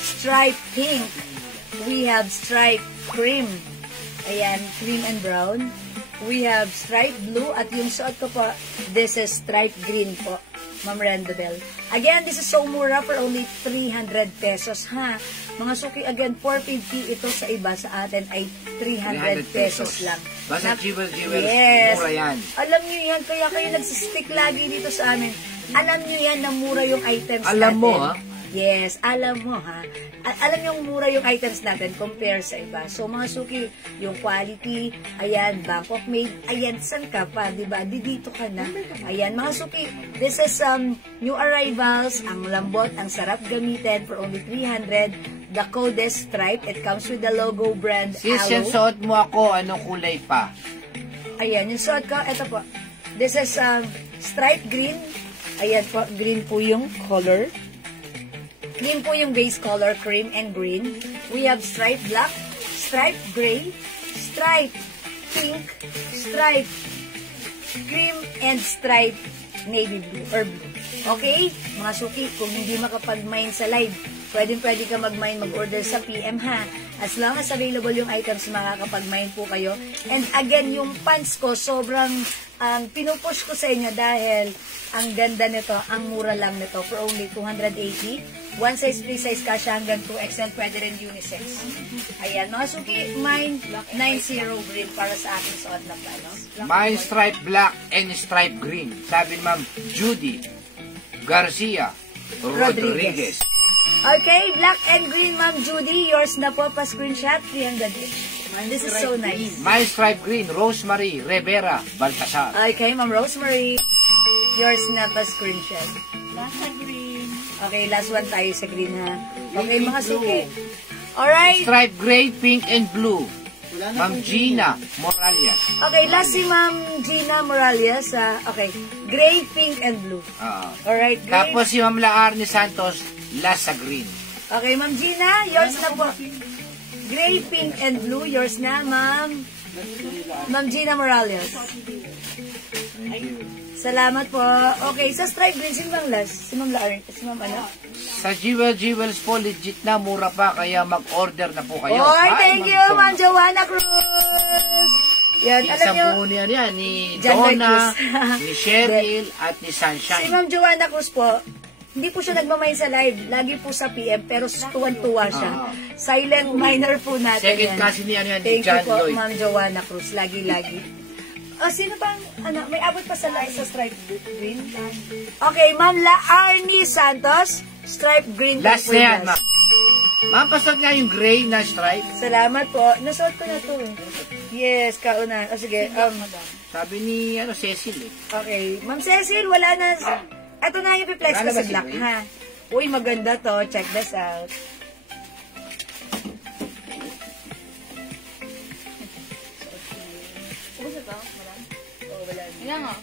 stripe pink, we have stripe cream, ayan, cream and brown, we have stripe blue, at yung suot ko po, this is stripe green po, Ma'am Randabel. Again, this is so mura for only 300 pesos, ha? Mga suki, again, 450 ito sa iba, sa atin ay 300 pesos lang. Basta Jewel, Yes. mura yan. Alam nyo yan, kaya kayo nagsistick lagi dito sa amin. Alam nyo yan na mura yung items Alam natin. mo, ha? Yes, alam mo, ha? Alam nyo mura yung items natin compare sa iba. So, mga suki, yung quality, ayan, Bangkok made, ayan, san ka pa, diba? Dito ka na. Ayan, mga suki, this is new arrivals, ang lambot, ang sarap gamitin for only 300. The code is stripe. It comes with the logo brand Sis, yan Aloe. suot mo ako, anong kulay pa? Ayan, yung suot ko, ito po. This is stripe green. Ayan po, green po yung color. Green po yung base color, cream and green. We have stripe black, stripe gray, stripe pink, stripe cream, and stripe navy blue or blue. Okay? Mga suki, kung hindi makapag-mine sa live, pwede ka mag-mine, mag-order sa PM, ha? As long as available yung items, makakapag-mine po kayo. And again, yung pants ko, sobrang pinupush ko sa inyo dahil ang ganda nito, ang mura lang nito for only 280. One size, free size ka siya hanggang 2XL, pwede rin unisex. Ayan, mga suki, mine 90 green para sa aking suot na plano. Mine stripe black and stripe green. Sabi ni Ma'am Judy Garcia Rodriguez. Okay, black and green, Ma'am Judy. Yours na po, pa-screenshot. 300 each. This is so nice. Mine stripe green, Rosemary Rivera Baltasar. Okay, Ma'am Rosemary. Yours na pa-screenshot. Nasa green. Okay, last one tayo sa green, ha? Okay, mga suki. Alright. Stripe gray, pink, and blue. Ma'am Gina Morales. Okay, last si Ma'am Gina Morales. Okay, gray, pink, and blue. Alright, gray. Tapos si Ma'am Laarni Santos, last sa green. Okay, Ma'am Gina, yours na po. Gray, pink, and blue. Yours na, Ma'am. Ma'am Gina Morales. Salamat po. Okay, sa stripe green, si Ma'am Las. Si Ma'am Laarni. Si Ma'am ano? Sa Jewels po, legit na, mura pa, kaya mag-order na po kayo. Oy, Ay, thank you, Ma'am Joanna Cruz. Yan, alam Isang nyo, buo niya yan, ni John Lloyd Donna, Cruz. ni Cheryl, at ni si Sunshine. Ma'am Joanna Cruz po, hindi po siya nagmamain sa live. Lagi po sa PM, pero tuwan-tuwa siya. Silent minor po natin Second yan. kasi ni, ni Thank John you po, Lloyd. Ma'am Joanna Cruz. Lagi-lagi. Sino bang, may abot pa sa live sa stripe green? Okay, Ma'am Laarni Santos, stripe green. Last na yan, ma'am. Ma'am, pasok nga yung gray na stripe. Salamat po. Nasuot ko na to. Yes, kauna. Sige. Sabi ni, Cecil eh. Okay. Ma'am Cecil, wala na. Ito na yung flex Wala ko na sa ba si black, Ray? ha? Uy, maganda to. Check this out. Ubus ito? Wala. Oh, wala. Ilan nga?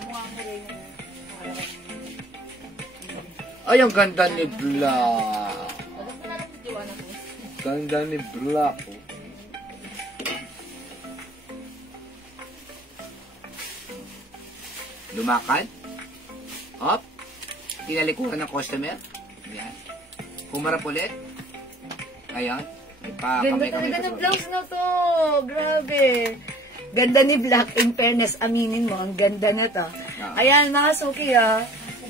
Mukha ko rin yung... Ay, ang ganda ni Black. Alam ko na lang si Joanna ko. Ganda ni Black. Oh. Lumakad. Up. Tinalikuran ng customer. Ayan. Humarap ulit. Ayan. Ganda talaga ng blouse na to. Grabe. Ganda ni Black. In fairness, aminin mo, ang ganda na to. Ayan, mga suki,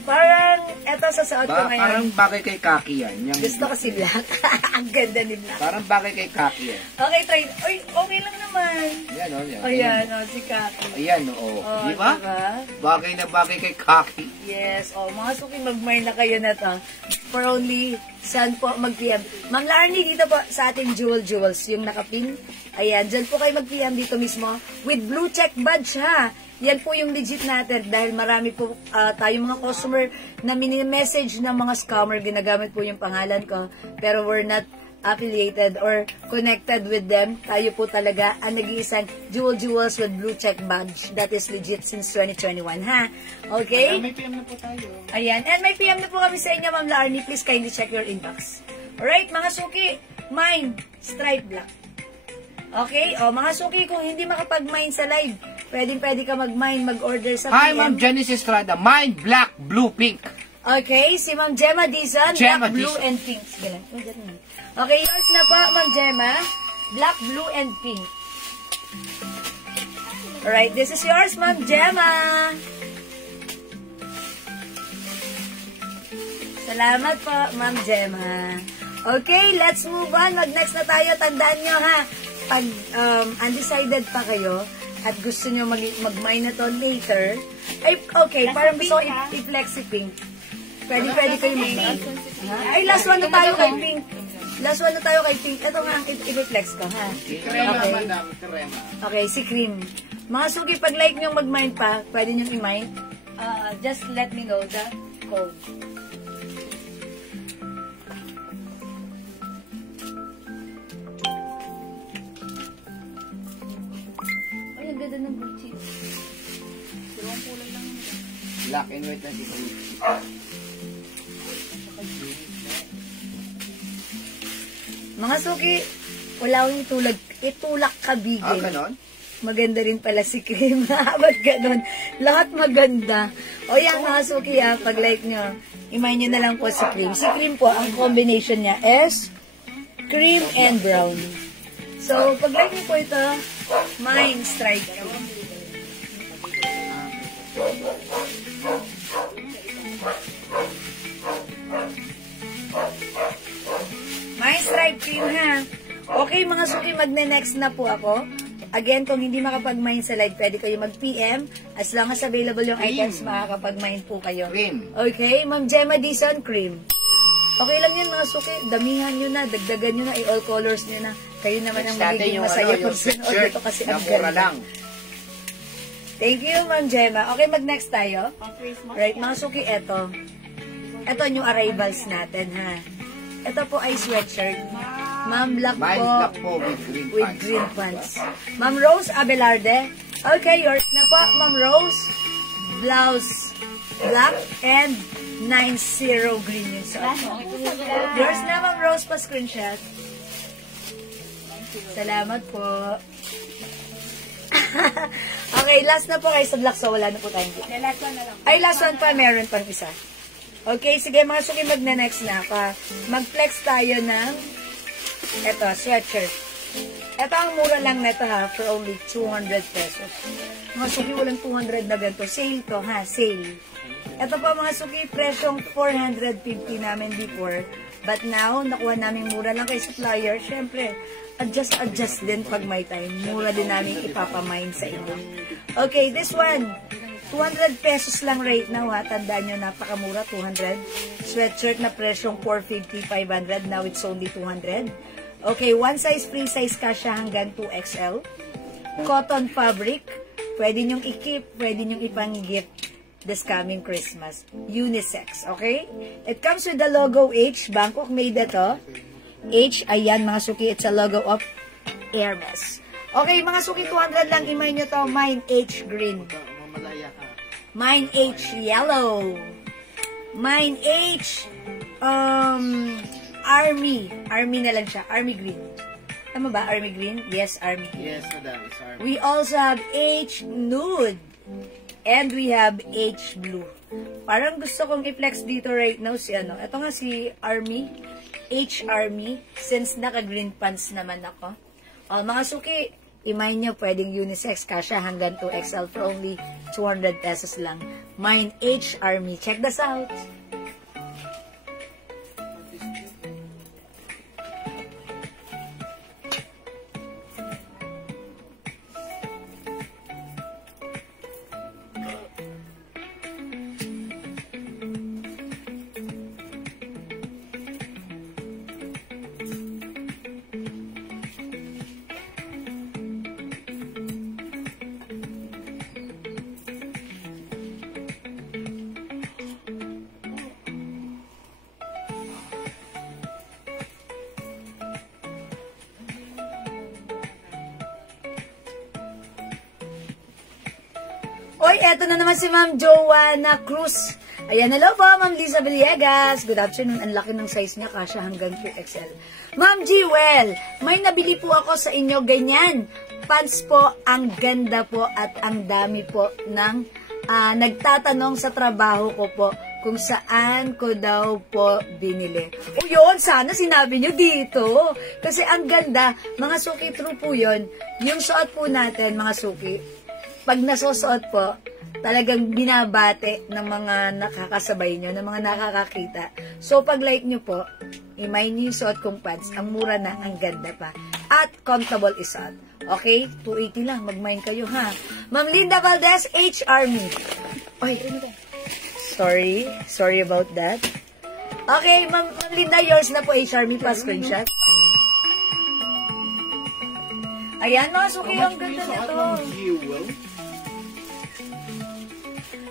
Parang, eto sa suot ko ngayon. Parang bagay kay Kaki yan. Yung Gusto ko si Black. Ang ganda ni Black. Parang bagay kay Kaki yan. Okay, try. Uy, okay lang naman. Yan, o. Yan. Ayan, si Kaki. Ayan, o. Oh, Di ba? diba? Bagay na bagay kay Kaki. Yes. Mga suki, mag-mine na kayo na to. For only, saan po mag-PM? Ma'am Larnie, dito po sa ating Jewels, yung naka-pink. Ayan, dyan po kayo mag-PM dito mismo. With blue check badge, ha? Yan po yung legit natin dahil marami po tayong mga customer na mini-message ng mga scammer. Ginagamit po yung pangalan ko. Pero we're not affiliated or connected with them, tayo po talaga ang nag-iisang Jewel Jewels with blue check badge. That is legit since 2021, ha? Okay? May PM na po tayo. Ayan. And may PM na po kami sa inyo, Ma'am Larnie. Please kindly check your inbox. Alright, mga suki, mine, stripe black. Okay? O, mga suki, kung hindi makapag-mine sa live, pwede ka mag-mine, mag-order sa Hi, PM. Ma'am Genesis Estrada. Mine, black, blue, pink. Okay, si Ma'am Gemma Dizon, Gemma black, blue, Dizon. and pink. Ganun. Oh, ganun. Okay, yours na po, Ma'am Gemma. Black, blue, and pink. Alright, this is yours, Ma'am Gemma. Salamat po, Ma'am Gemma. Okay, let's move on. Mag-next na tayo. Tandaan nyo, ha? Pag undecided pa kayo at gusto nyo mag-mine na to later, ay, okay, Last parang one, gusto ko pink, ha? i-flexi pink. Pwede kayo mag-mine. Ay, last one na tayo kay pink. Last one na tayo kay pink. Ito nga ang i-flex ko, ha? Krema, Okay. madam. Krema. Okay, si Cream. Mga suki, pag like nyo mag-mine pa, pwede nyo i-mine. Just let me know the code. Ay, ang ganda ng blue cheese. Black and white na si Blue. Mga suki, wala akong itulak kabigay. Ganon? Maganda rin pala si Cream. Ba't ganon? Lahat maganda. O yan mga suki pag like nyo, imay nyo na lang po si Cream. Si Cream po, ang combination niya is cream and brown. So, pag like nyo po ito, mine strike. Mine strike cream, ha? Okay, mga suki, magne-next na po ako. Again, kung hindi makapag-mine sa live, pwede kayo mag-PM. As long as available yung items, makakapag-mine po kayo. Cream. Okay, Ma'am Gemma Dizon, cream. Okay lang yun, mga suki. Damihan nyo na, dagdagan nyo na, all colors nyo na. Kayo naman ang magiging masaya yung pag sinuot sweatshirt ito kasi na ang mura ganda. lang. Thank you, Ma'am Gemma. Okay, mag-next tayo. Pang Christmas. Right, mga suki, eto. Eto yung arrivals natin, ha. Ito po ay sweatshirt. Ma'am Black Mine po. black po with green pants. Ma'am Rose Abelarde. Okay, yours na po, Ma'am Rose. Blouse black and 90 green yung suot mo. Yours na, Ma'am Rose, pa screenshot. Salamat po. Okay, last na po kayo sa black, so wala na po tayong dito. Last one na lang. Ay, last one pa, meron pang isa. Okay, sige mga suki, magna-next na pa. Mag-flex tayo ng eto, sweatshirt. Eto ang mura lang neto ha, for only 200 pesos. Mga suki, walang 200 na ganito. Sale to ha, sale. Eto pa mga suki, presyong 450 namin before. But now, nakuha namin mura lang kay supplier. Siyempre, adjust din pag may time. Mura din namin ipapamine sa inyo. Okay, this one. 200 pesos lang right now ha. Tandaan nyo, napakamura, 200. Sweatshirt na presyong 450, 500. Now it's only 200. Okay, one size, free size ka siya hanggang 2XL. Cotton fabric. Pwede nyong i-keep, pwede nyong ipang-gift this coming Christmas. Unisex, okay? It comes with the logo H. Bangkok made ito. H, ayan mga suki, it's a logo of Hermes. Okay, mga suki, 200 lang. Imay nyo to, mine H green. Mamalaya ka. Mine H yellow. Mine H army. Army na lang siya. Army green. Tama ba? Army green? Yes, army green. Yes, madam. It's our... We also have H nude. And we have H blue. Parang gusto kong i-flex dito right now si ano. Ito nga si Army. H Army. Since naka-green pants naman ako. Mga suki, imay nyo, pwedeng unisex kasha hanggang 2XL for only 200 pesos lang. Mine H Army. Check this out. Oy, eto na naman si Ma'am Joanna Cruz. Ayan, hello po, Ma'am Liza Villegas. Good afternoon. Ang laki ng size niya, kasya hanggang 2XL. Ma'am Jewel, may nabili po ako sa inyo ganyan. Pants po, ang ganda po at ang dami po ng nagtatanong sa trabaho ko po kung saan ko daw po binili. O yun, sana sinabi nyo dito. Kasi ang ganda, mga suki, true po yun. Yung suot po natin, mga suki, pag nasusuot po, talagang binabate ng mga nakakasabay nyo, ng mga nakakakita. So, pag like nyo po, imay nyo yung suot kong pants, ang mura na, ang ganda pa. At comfortable isuot. Okay? 280 lang, mag-mine kayo ha. Ma'am Linda Valdez, H Army. Ay, sorry about that. Okay, Ma'am Linda, yours na po, H Army, pa screenshot. Ayan, mga suki, ang ganda na to.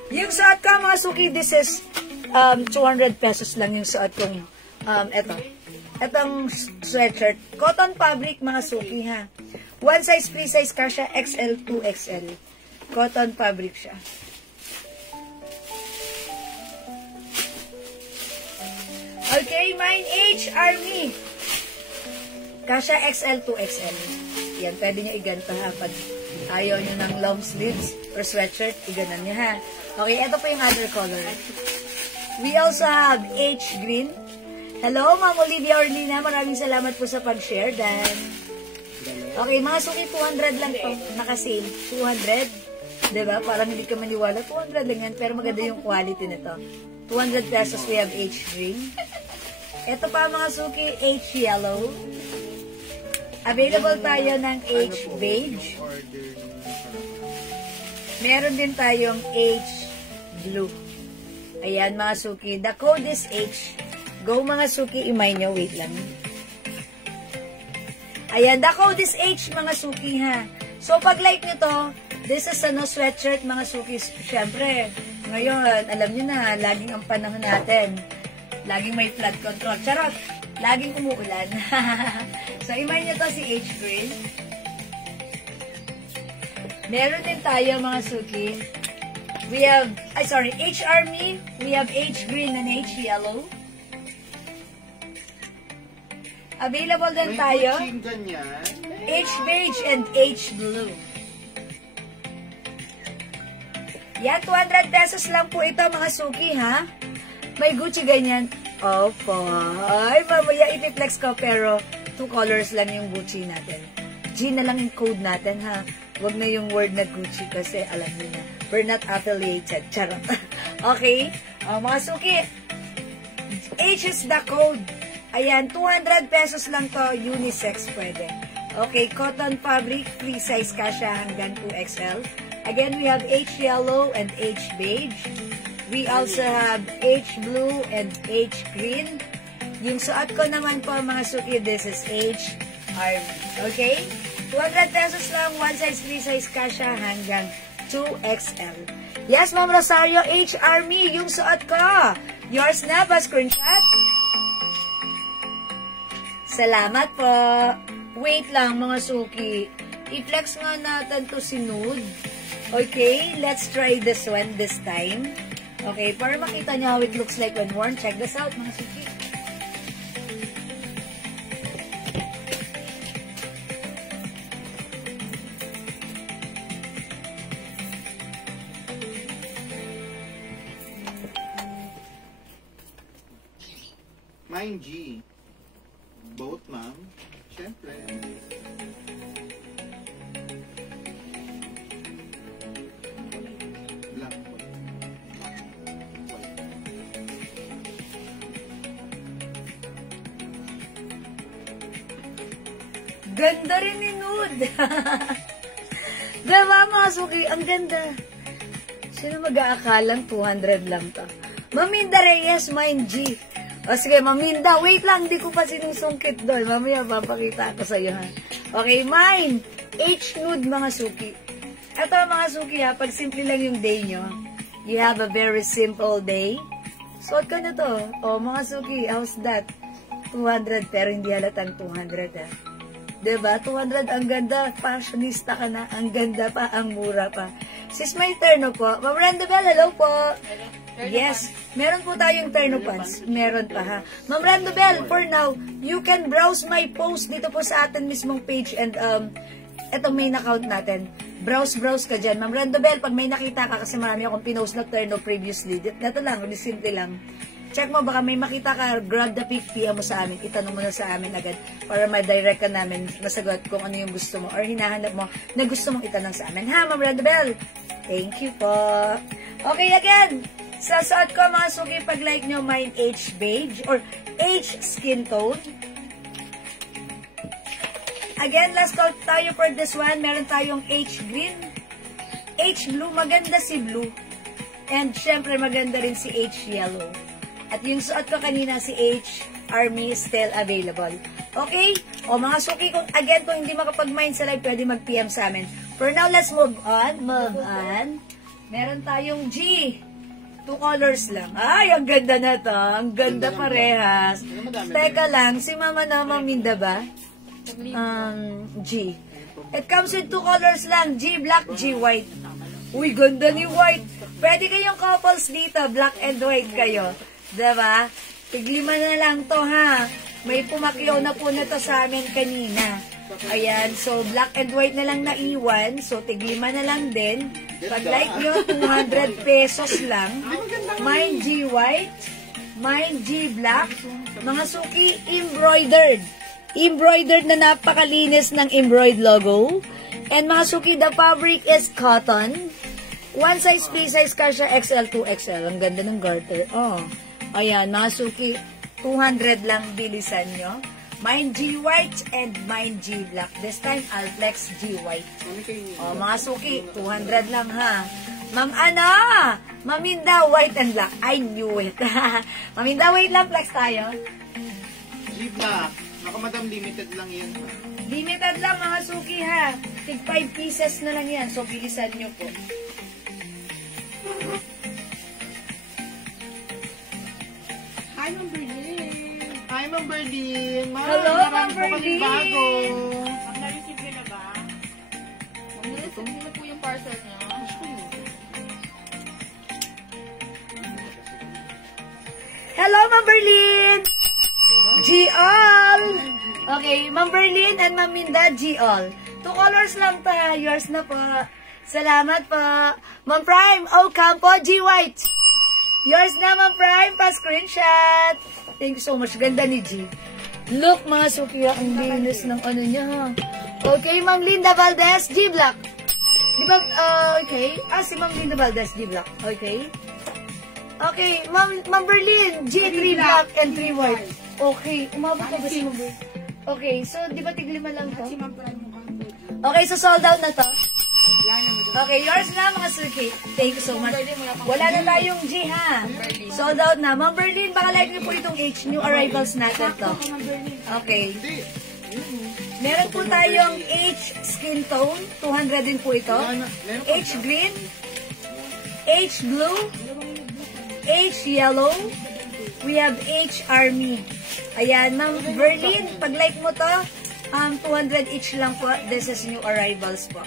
Yung suot ko, mga suki, this is 200 pesos lang yung suot kong etong sweatshirt. Cotton fabric, mga suki, ha. One size, free size ka siya, XL, 2XL. Cotton fabric siya. Okay, mine H Army. Kasha XL, 2XL. Yan, pwede nyo iganto ha. Pag ayaw nyo ng long sleeves or sweatshirt, iganan nyo ha. Okay, ito po yung other color. We also have H green. Hello, Ma'am Olivia Orlina. Maraming salamat po sa pag-share. Dan. Okay, mga suki, 200 lang po. Naka-sale. 200. Diba? Parang hindi ka maniwala. 200 lang yan. Pero maganda yung quality nito. 200 pesos, we have H green. Ito pa mga suki, H yellow. Available tayo ng H beige. Meron din tayong H blue. Ayan mga suki. The code is H. Go mga suki, imay nyo. Wait lang. Ayan, the code is H mga suki ha. So pag like nyo to, this is a no sweatshirt mga suki. Siyempre, ngayon, alam nyo na, laging ang panahon natin. Laging may flood control. Charot! Laging umuulan. So, imay nyo to si H green. Meron din tayo mga suki. We have, H Army. We have H green and H yellow. Available din tayo. H beige and H blue. Yan, 200 pesos lang po ito mga suki ha. May Gucci ganyan. Opo. Ay, mamaya ipiplex ko pero 2 colors lang yung Gucci natin. G na lang yung code natin ha. Huwag na yung word na Gucci kasi alam niyo na. We're not affiliated. Charot. Okay? Mga suki. H is the code. Ayan, 200 pesos lang to. Unisex pwede. Okay, cotton fabric. Free size kasha hanggang 2XL. Again, we have H yellow and H beige. We also have H blue and H green. Yung suot ko naman po mga suki, this is H Army. Okay? 200 pesos lang, one size, free size kasha hanggang 2XL. Yes, Ma'am Rosario, H Army, yung suot ko. Yours na ba, screenshot? Salamat po. Wait lang mga suki. I-flex nga natin to si Nude. Okay, let's try this one this time. Okay, para makita nyo how it looks like when worn. Check this out, mga suki. Mine G. Both, ma'am. Siyempre. Black. Ganda rin ni Nude. Diba, mga suki? Ang ganda. Sino mag-aakalang 200 lang to? Maminda Reyes, mine G. O sige, Maminda, wait lang, hindi ko pa sinusungkit doon. Mamaya, papakita ko sa iyo, ha. Okay, mine. H Nude, mga suki. Ito, mga suki, ha, pag simple lang yung day nyo, you have a very simple day. Suot ka na to. O, mga suki, how's that? 200, pero hindi halatang 200, ha. Diba? 200, ang ganda. Fashionista ka na. Ang ganda pa, ang mura pa. Sis, may terno po. Ma'am Randabel, hello po. Yes, meron po tayong terno pants. Meron pa ha. Ma'am Randabel, for now, you can browse my post dito po sa atin mismong page and etong main account natin. Browse ka dyan. Ma'am Randabel, pag may nakita ka, kasi marami akong pinost na terno previously, dito lang, simple lang. Check mo, baka may makita ka, grab the pic, PM mo sa amin, itanong mo na sa amin agad para ma-direct ka namin, masagot kung ano yung gusto mo or hinahanap mo na gusto mong itanong sa amin. Ha, Ma'am Randabel? Thank you po. Okay, again, sa suot ko, mga suki, pag-like nyo, mine H beige or H skin tone. Again, last call tayo for this one. Meron tayong H green, H blue, maganda si blue. And syempre, maganda rin si H yellow. At yung suot ko kanina, si H Army, still available. Okay? O mga suki, kung hindi makapag-mind sa live, pwede mag-PM sa amin. For now, let's move on. Meron tayong G. 2 colors lang. Ay, ang ganda na to. Ang ganda parehas. Teka lang, si Mama na Maminda ba? G. It comes with 2 colors lang. G black, G white. Uy, ganda ni white. Pwede kayong couples dito. Black and white kayo. Diba? Tiglima na lang to ha. May pumakyaw na po na to sa amin kanina. Ayan, so black and white na lang naiwan. So tiglima na lang din. Pag like nyo, 200 pesos lang. Mine G white. Mine G black. Mga suki, embroidered. Embroidered na napakalinis ng embroidered logo. And mga suki, the fabric is cotton. One size, free size ka siya, XL to XL. Ang ganda ng garter. Oh. Ayan, mga suki, 200 lang bilisan nyo. Mine G white and mine G black. This time, I'll flex G white. Oh, mga suki, 200 lang ha. Ma'am Ana, Maminda, white and black. I knew it. Maminda, wait lang, flex tayo. G black. Ako madam, limited lang yan. Limited lang mga suki ha. Tig 5 pieces na lang yan. So, bilisan nyo po. Hi, Ma'am Berlin. Hi, Ma'am Berlin. Hello, Ma'am Berlin. Bago. Na-receive nyo na ba? Na-receive na po yung parcel niya. Hello, Ma'am Berlin! G-All! Okay, Ma'am Berlin and Ma'am Minda, G-All. 2 colors lang pa. Yours na po. Salamat po. Ma'am Prime, Ocampo, G-White. Yours na, Ma'am Prime, pa-screenshot. Thank you so much. Ganda ni G. Look, mga suki, ang linis ng ano niya. Okay, Ma'am Linda Valdez, G-Black. Di ba, okay. Si Ma'am Linda Valdez, G-Black. Okay. Okay, Ma'am Berlin, G3 black and 3 white. Okay, umabot ka ba si Ma'am Berlin? Okay, so di ba tiglima lang to? Okay, so sold out na to. Okay, yours na mga suki. Thank you so much. Wala na tayong G ha. Sold out na. Ma'am Berlin, baka like niyo po itong H, new arrivals natin to. Okay. Meron po tayong H skin tone, 200 din po ito. H green, H blue, H yellow, we have H army. Ayan, Ma'am Berlin, pag-like mo to, 200 each lang po. This is new arrivals po.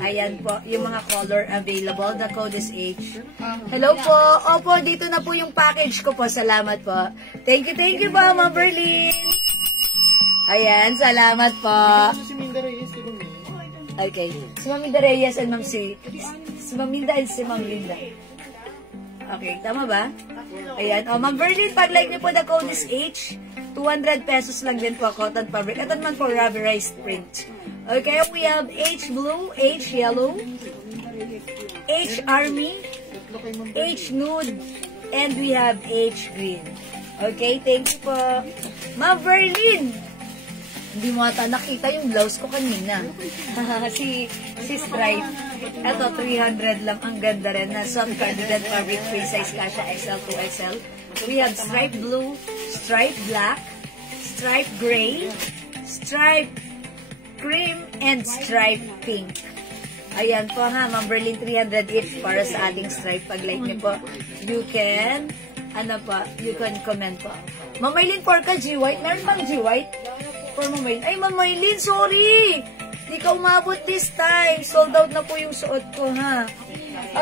Ayan po, yung mga color available. The code is H. Hello po. Opo, dito na po yung package ko po. Salamat po. Thank you po, Ma'am Berlin. Ayan, salamat po. Si Minda Reyes, di ba mo? Okay. Si Ma'am Minda Reyes and Ma'am si Ma'am Minda and si Ma'am Linda. Okay, tama ba? Ayan. O, Ma'am Berlin, pag-like niyo po, the code is H. 200 pesos lang din po, cotton fabric. Ito naman po, rubberized print. Okay, we have H blue, H yellow, H army, H nude, and we have H green. Okay, thank you po. Ma'am Berlin, hindi mo ata nakita yung blouse ko kanina. si Stripe. Ito, 300 lang. Ang ganda rin. Na soft cardigan fabric, free size kasha, XL to XL. We have stripe blue, stripe black, stripe gray, stripe cream, and stripe pink. Ayan po ha, Ma'am Berlin, 300 each para sa ating stripe. Pag-like niyo po, you can, you can comment po. Ma'am Maylin, for ka G-White? Meron bang G-White? For Ma'am Maylin. Ay, Ma'am Maylin, sorry! Di ka umabot this time. Sold out na po yung suot ko, ha?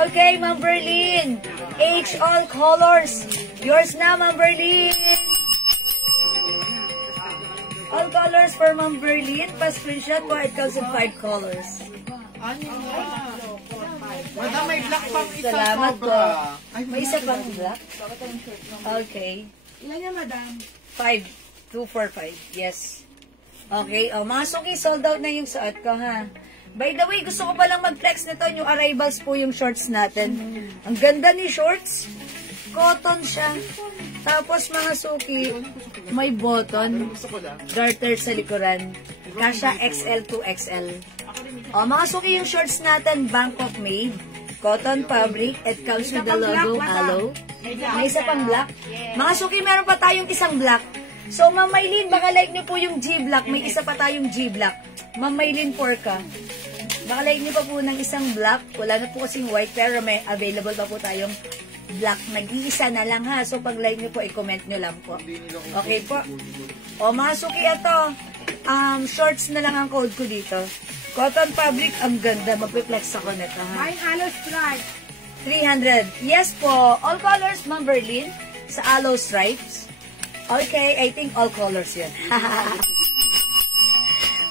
Okay, Ma'am Berlin. H all colors. Yours na, Ma'am Berlin. All colors for Ma'am Berlin. Pa-screenshot po. It comes in 5 colors. Ano na? Madam, may black pang isa. Salamat po. sobra. May isa pang black? Okay. Ilan niya, madam? 5. 2, 4, 5. Yes. Okay. O, mga suki, sold out na yung suot ko, ha? By the way, gusto ko palang mag-flex nito. Yung arrivals po yung shorts natin. Ang ganda ni shorts. Cotton siya. Tapos, mga suki, may button. Gusto ko lang. Garter sa likuran. Kasha XL to XL. O, mga suki, yung shorts natin, Bangkok made. Cotton fabric. It comes with the logo Aloe. May isa pang black. Mga suki, meron pa tayong isang black. So, Ma'am Maylin, baka like niyo po yung G-Black. May isa pa tayong G-Black. Ma'am Maylin Porca. Baka like niyo pa po ng isang black. Wala na po kasing white, pero may available pa po tayong black. Nag-iisa na lang, ha. So, pag like niyo po, i-comment niyo lang po. Okay po. O, mga suki, ito. Shorts na lang ang code ko dito. Cotton fabric, ang ganda. Magpe-flex ako nito, ha. May aloe stripe. 300. Yes po. All colors, Ma'am Berlin. Sa aloe stripes. Okay, I think all colors yun.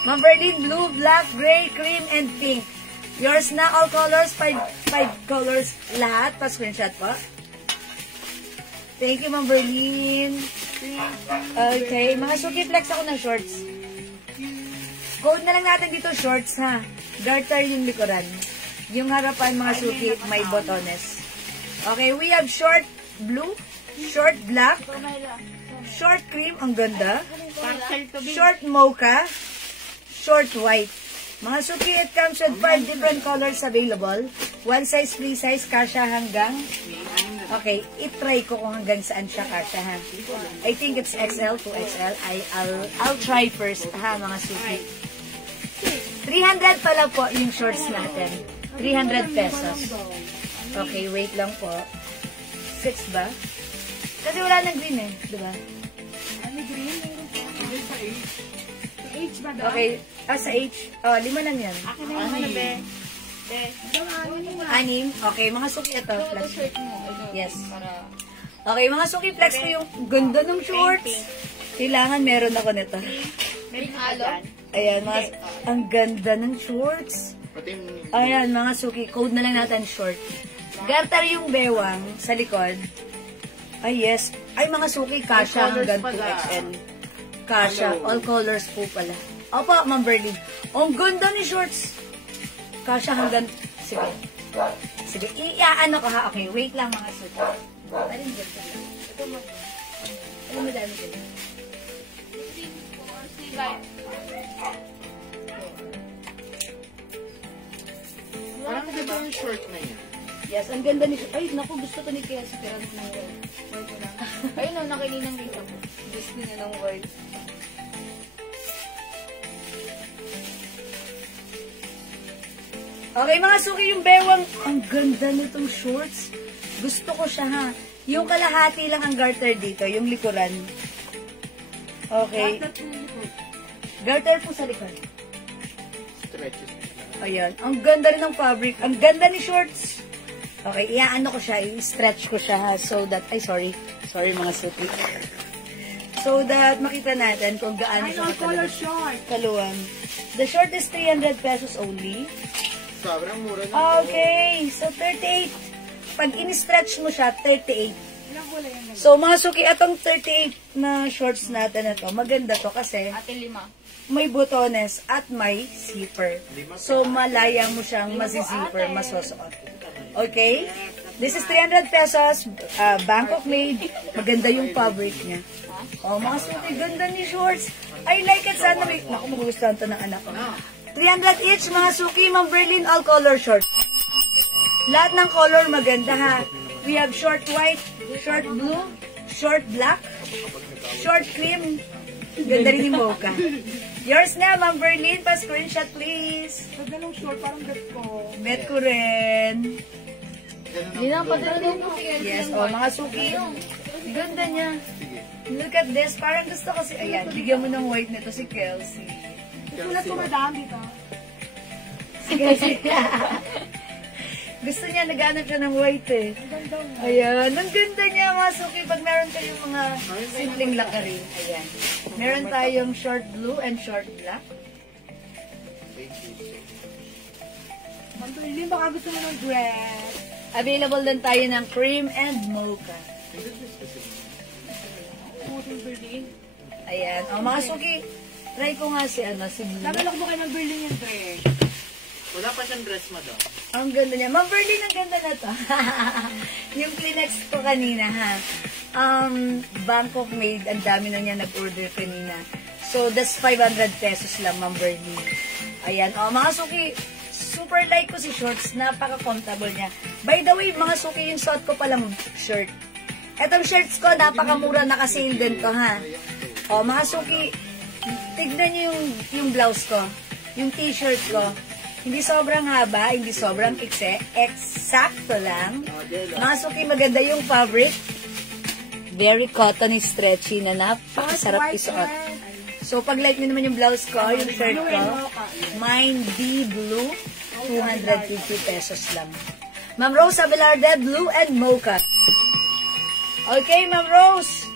Ma'am Berlin, blue, black, gray, cream, and pink. Yours na, all colors, 5 colors lahat. Pa-screenshot po. Thank you, Ma'am Berlin. Okay, mga suki, flex ako ng shorts. Code na lang natin dito, shorts, ha. Garter yung likuran. Yung harapan, mga suki, may botones. Okay, we have short blue, short black, short cream, ang ganda. Short mocha, short white. Mga suki, it comes with 5 different colors available. One size, free size, kasha hanggang. Okay, itry ko kung hanggang saan siya kasha, ha. I think it's XL to XL. I'll try first, ha, mga suki. 300 pala po yung shorts natin. 300 pesos. Okay, wait lang po. 6 ba? Kasi wala nang green eh, di ba? Ano green? Sa H, madam. Okay, sa H. Oh, 5 lang yan. Akin na yung be. Anim. Okay, mga suki ito. Flex. Yes. Okay, mga suki, flex ko yung ganda ng shorts. Kailangan meron ako nito. Ayan, mga, ang ganda ng shorts. Ayan, mga suki, code na lang natin short. Garter yung bewang sa likod. Ay, yes. Ay, mga suki, kasha hanggang 2XL. Kasha, all colors po pala. Opo, Ma'am Berlin. Ang ganda ni shorts. Kasha hanggang, sige. Sige, ano ko ha. Okay, wait lang mga suki. Alin dyan pala. Ito mo. Alin mo dami dyan. Parang ganda yung short na yan. Yes, ang ganda ni... Ay, naku, gusto ko ni Kelsey, pero gusto ng white. Ayun o, nakilinang dito. Gusto niya ng white. Okay, mga suki, yung bewang, ang ganda nitong shorts. Gusto ko siya, ha. Yung kalahati lang ang garter dito, yung likuran. Okay. Garter po sa likod. Stretches. Ayan. Ang ganda rin ng fabric. Ang ganda ni shorts. Okay, iaano ko siya, i-stretch ko siya, ha, so that, ay, sorry mga suki. So that makita natin kung gaano siya color short. kaluwang. The short is 300 pesos only. Sobrang mura na. Okay, so 38. Pag in-stretch mo siya, 38. Ilang kulay yan? So, mga suki, atong 38 na shorts natin na to, maganda to kasi Ate 5. may butones at may zipper. So, malaya mo siyang mazizipper, masusuot. Okay? This is 300 pesos, Bangkok made. Maganda yung fabric niya. Oh, mga suki, ganda ni shorts. I like it. Sana may... Naku, magugustuhan to ng anak ko. 300 each, mga suki, Ma'am Berlin, all color shorts. Lahat ng color maganda, ha. We have short white, short blue, short black, short cream. Ganda rin yung mocha. Yours na, Ma'am Berlin. Pa-screenshot, please. Ganda ng short, parang bet ko. Bet ko rin. Hindi na, padala daw po. Yes, oh, mga suki. Ganda niya. Look at this. Parang gusto ko si... Ayan, bigyan mo ng white nito si Kelsey. Isulat ko, madam, dito. Sige. Gusto niya, naghanap siya ng white eh. Ayan, ang ganda niya mga suki. Pag meron kayong mga simpleng lakarin. Ayan. Meron tayong short blue and short black. Ma'am Berlin, baka gusto mo ng dress. Available din tayo ng cream and mocha. Ma'am Berlin. Ayan. O mga suki, try ko nga si blue. Nagalok mo kay Ma'am Berlin yung dress. Wala pa siyang dress mo daw. Ang ganda niya. Ma'am Berlin, ang ganda na to. Yung Kleenex ko kanina, ha. Bangkok made. Ang dami na niya nag-order kanina. So, that's 500 pesos lang, Ma'am Berlin. Ayan. O, mga suki, super like ko si shorts. Napaka-comfortable niya. By the way, mga suki, yung suot ko palang shirt. Etong shirts ko, napakamura. Naka-sale din to, ha. O, mga suki, tignan niyo yung blouse ko. Yung t-shirt ko. Hindi sobrang haba, hindi sobrang ikse. Eksakto lang. Mga suki, maganda yung fabric. Very cottony, stretchy na napakasarap isuot. So, pag like nyo naman yung blouse ko, yung shirt ko, mine be blue, 250 pesos lang. Ma'am Rose Abelarde, blue and mocha. Okay, Ma'am Rose.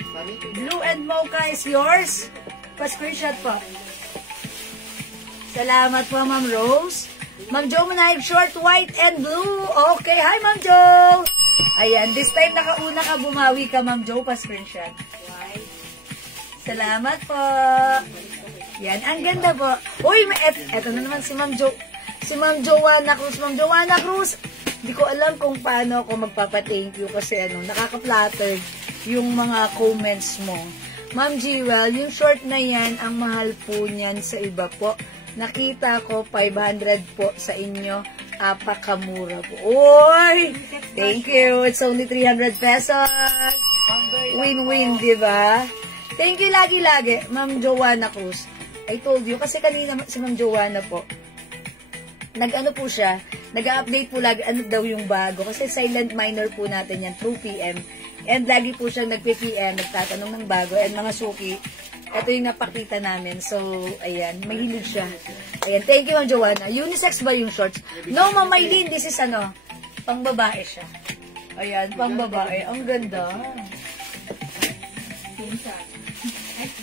Blue and mocha is yours. Pa-screenshot po. Salamat po, Ma'am Rose. Ma'am Jo Manayag, short, white, and blue. Okay, hi, Ma'am Jo. Ayan, this time nakauna ka, bumawi ka, Ma'am Jo, pa-screenshot. Salamat po. Yan, ang ganda po. Uy, eto na naman si Ma'am Jo. Si Ma'am Joanna Cruz. Ma'am Joanna Cruz, hindi ko alam kung paano ako magpapa-thank you kasi nakaka-flattered yung mga comments mo. Ma'am Jewel, yung short na yan, ang mahal po niyan sa iba po. Nakita ko 500 po sa inyo. Apakamura po. Oy! Thank you. It's only 300 pesos. Win-win, di ba? Thank you lagi-lagi, Ma'am Joanna Cruz. I told you, kasi kanina si Ma'am Joanna po, nag-ano po siya, nag-update po lagi, ano daw yung bago. Kasi silent minor po natin yan, 2 PM. And lagi po siya nag-PM, nagtatanong ng bago. And mga suki, ito yung napakita namin. So, ayan, mahilig siya. Ayan, thank you, Ma'am Joanna. Unisex ba yung shorts? No, Ma'am Maylene, this is pang babae siya. Ayan, pang babae. Ang ganda.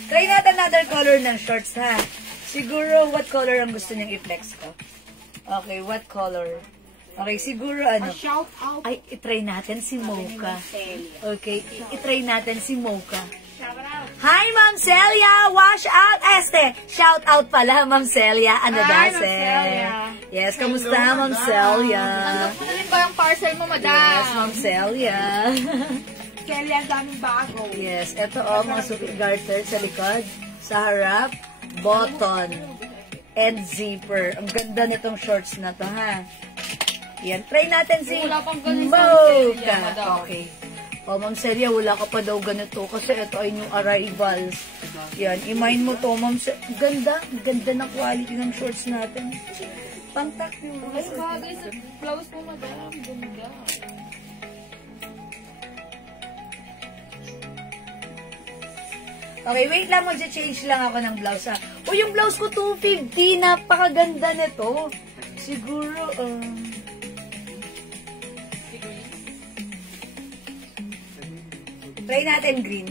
Try natin another color ng shorts, ha? Siguro, what color ang gusto niyang i-flex ko? Okay, what color? Okay, siguro Shout out. Ay, itry natin si Mocha. Okay, itry natin si Mocha. Hi, Ma'am Celia! Wash out! Shout out pala, Ma'am Celia. Ano Hi, dase? Ma'am Celia. Yes, kamusta, Ma'am Celia? Ano rin ba yung parcel mo, madam? Yes, Ma'am Celia. Celia, ang daming bago. Yes, ito mga suki garter sa likod, sa harap, button, and zipper. Ang ganda nitong shorts na to, ha? Yan, try natin si Wala pang ganun sa Celia, Mocha. madam. Okay. O, Ma'am Celia, wala ka pa daw ganito kasi ito ay new arrivals. Yan, i-mind mo to, Ma'am Celia. Ganda na quality ng shorts natin. Pang-tak yung Mas bagay sa blouse mo, madam. Ganda. Okay, wait lang, mag-change lang ako ng blouse, ha. O, yung blouse ko, 250. Napakaganda nito. Siguro, try natin green.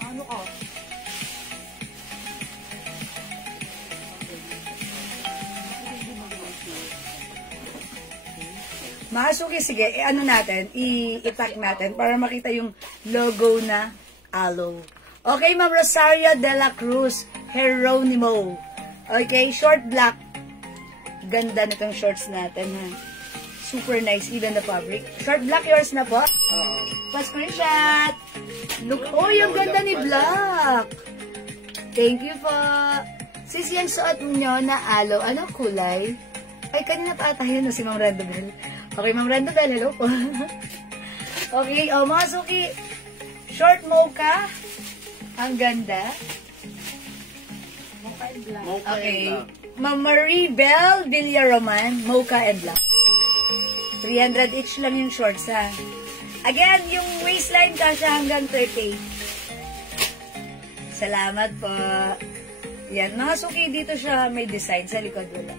Ano ka? Mga suki, sige, ano natin, i-tag natin para makita yung logo na aloe. Okay, Ma'am Rosario de la Cruz, Geronimo. Okay, short black. Ganda nitong shorts natin, ha. Super nice, even the fabric. Short black, yours na po? Pa-screenshot. Look, oh, yung ganda ni Black. Thank you po. Sis, yan suot nyo na aloe. Ano kulay? Ay, kanina pa ata yun, si Ma'am Randobel. Okay, Ma'am Randobel, hello po. Okay, mga suki. Short mocha. Ang ganda. Mocha Okay. and black. Ma'am Marie Bell Villaroman, mocha and black. 300 each lang yung shorts, ha. Again, yung waistline kasha hanggang 38. Salamat po. Yan, mga suki dito siya may design sa likod wala.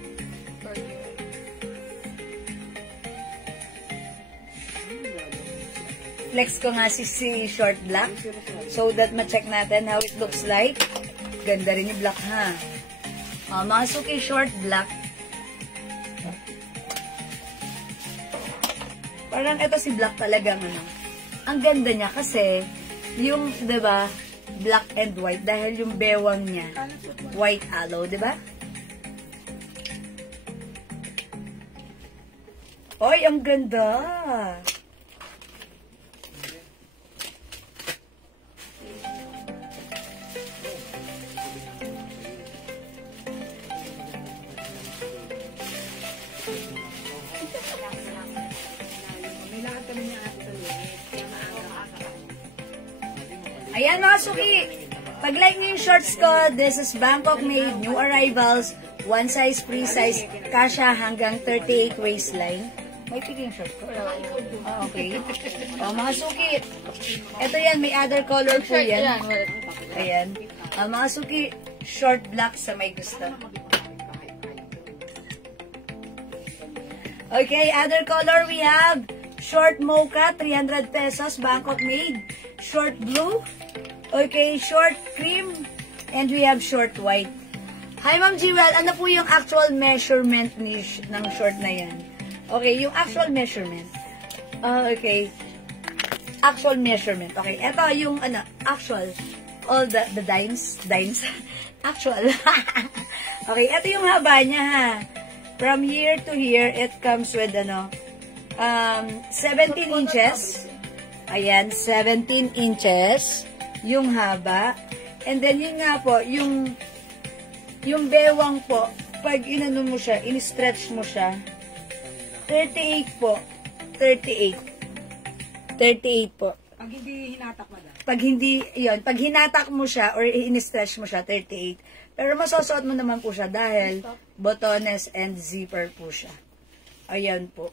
Flex ko nga si short black so that ma-check natin how it looks like. Ganda rin yung black, ha. Mga suki, short black. Parang ito si black talagang ano. Ang ganda niya kasi yung, 'di ba, black and white dahil yung bewang niya white aloe, 'di ba? Oy, ang ganda. Ayan mga suki, pag-like nyo yung shorts ko, this is Bangkok made, new arrivals, one size, free size, kasha hanggang 38 waistline. May piging short ko? Okay. Mga suki, ito yan, may other color po yan. Ayan. Mga suki, short black sa may gusto. Okay, other color we have short mocha, 300 pesos, Bangkok made. Short blue. Okay, short cream. And we have short white. Hi, Ma'am Jewel. Ano po yung actual measurement ng short na yan? Okay, yung actual measurement. Okay. Actual measurement. Okay, ito yung actual. All the dimes. Actual. Okay, ito yung haba niya, ha. From here to here, it comes with 17 inches. Ayan, 17 inches yung haba. And then yun nga po, yung bewang po, pag inano mo siya, in-stretch mo siya, 38 po. 38 po. Pag hindi hinatak mo daw. Pag hinatak mo siya or in-stretch mo siya, 38. Pero masusuot mo naman po siya dahil botones and zipper po siya. Ayan po.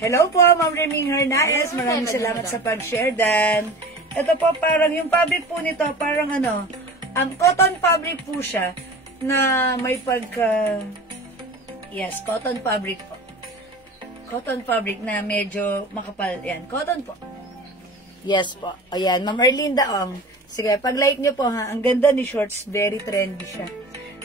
Hello po, Ma'am Reming Hernandez. Maraming salamat sa pag-share dan. Ito po parang, yung fabric po nito, parang cotton fabric po siya na may yes, cotton fabric po. Cotton fabric na medyo makapal. Yan, cotton po. Yes po. Ayan, Ma'am Erlinda Ong. Sige, pag-like nyo po, ha. Ang ganda ni shorts. Very trendy siya.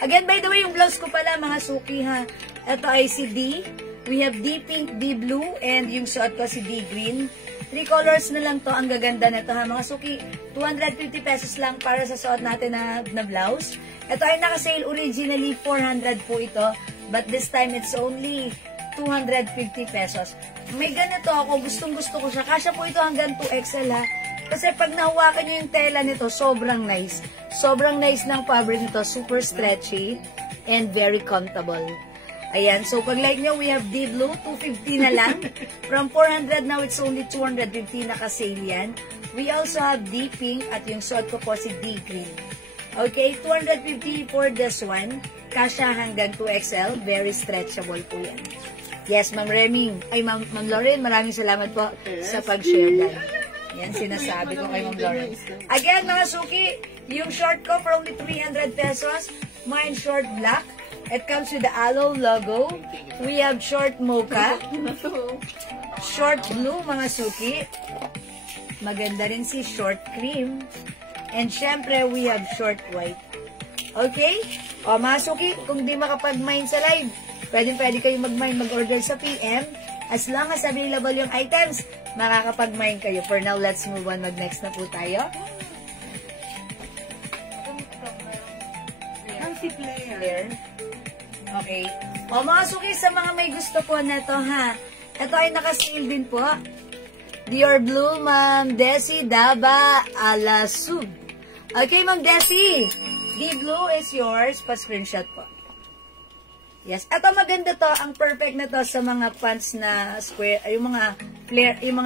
Again, by the way, yung blouse ko pala, mga suki, ha. Ito ay si D. We have D pink, D blue, and yung suot ko si D green. 3 colors na lang to. Ang gaganda na to, ha. Mga suki, 250 pesos lang para sa suot natin na blouse. Ito ay naka-sale originally, 400 po ito. But this time, it's only 250 pesos. May ganito ako, gustong-gusto ko siya. Kasya po ito hanggang 2XL, ha. Kasi pag nahawakan nyo yung tela nito, sobrang nice. Sobrang nice ng fabric nito. Super stretchy and very comfortable. Ayan. So, pag like nyo, we have D blue, 250 na lang. From 400 now, it's only 250 naka-sale yan. We also have D pink at yung suot ko po si D green. Okay, 250 for this one. Kasya hanggang 2XL. Very stretchable po yan. Yes, Ma'am Reming. Ay, Ma'am Lauren, maraming salamat po sa pag-share lang. Yan, sinasabi ko kay Ma'am Lauren. Again, mga suki, yung short ko for only 300 pesos. Mine short black. It comes with the aloe logo. We have short mocha. Short blue, mga suki. Maganda rin si short cream. And syempre, we have short white. Okay? O, mga suki, kung di makapag-mine sa live, pwede kayo mag-mine, mag-order sa PM. As long as available yung items, makakapag-mine kayo. For now, let's move on. Mag-next na po tayo. Fancy player. Okay. O, mga suki, sa mga may gusto po na to, ha. Ito ay naka-sale din po. Dior Blue, Ma'am Desi Daba Alasug. Okay, Ma'am Desi. The blue is yours. Pa-screenshot po. Yes. Ito maganda to. Ang perfect na to sa mga pants na square. Yung mga flare, yung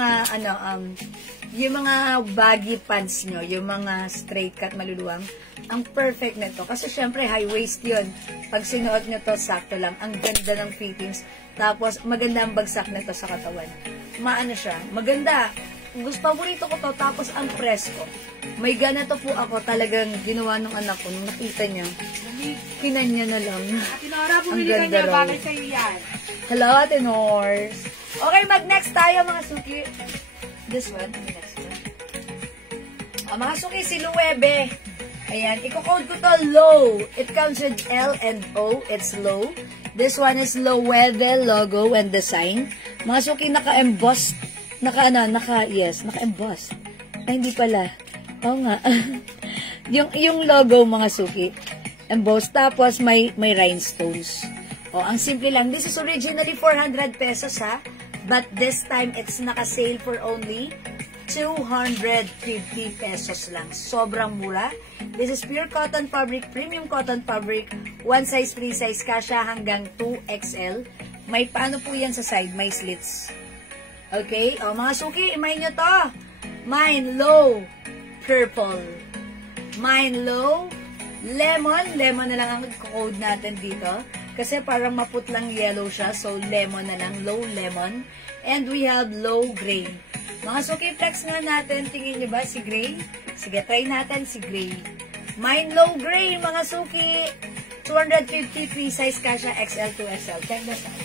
mga baggy pants nyo. Yung mga straight cut maluluwang. Ang perfect nito. Kasi syempre, high waist yun. Pag sinuot nyo to, sakto lang. Ang ganda ng fittings. Tapos, maganda ang bagsak nito sa katawan. Maano siya? Maganda. Paborito ko to. Tapos, ang presko. May ganito po ako talagang ginawa ng anak ko. Nung nakita niya, kinanya na lang. Ate Nora, Ang bumili ka ganda niya. raw. Bakit sa'yo yan? Hello, Ate Nors. Okay, mag-next tayo, mga suki. This one, the next one. Mga suki, si Luwebe. Ayan, i-code ko to low. It comes with L and O. It's low. This one is Luwebe logo and design. Mga suki, naka-embossed. Naka-embossed. Ay, hindi pala. Oo nga. yung logo, mga suki. Embossed. Tapos, may rhinestones. O, ang simple lang. This is originally 400 pesos, ha? But this time, it's naka-sale for only 250 pesos lang. Sobrang mura. This is pure cotton fabric, premium cotton fabric. One size, free size, kasha hanggang 2XL. May paano po yan sa side? May slits. Okay? O, mga suki, imay nyo to. Mine low, purple. Mine low, lemon. Lemon na lang ang code natin dito. Kasi parang maputlang yellow siya. So, lemon na lang. Low lemon. And we have low gray. Mga suki, flex nga natin. Tingin nyo ba si gray? Sige, try natin si gray. Mine low gray, mga suki. 250 free size kasha XL to XL. Check this out.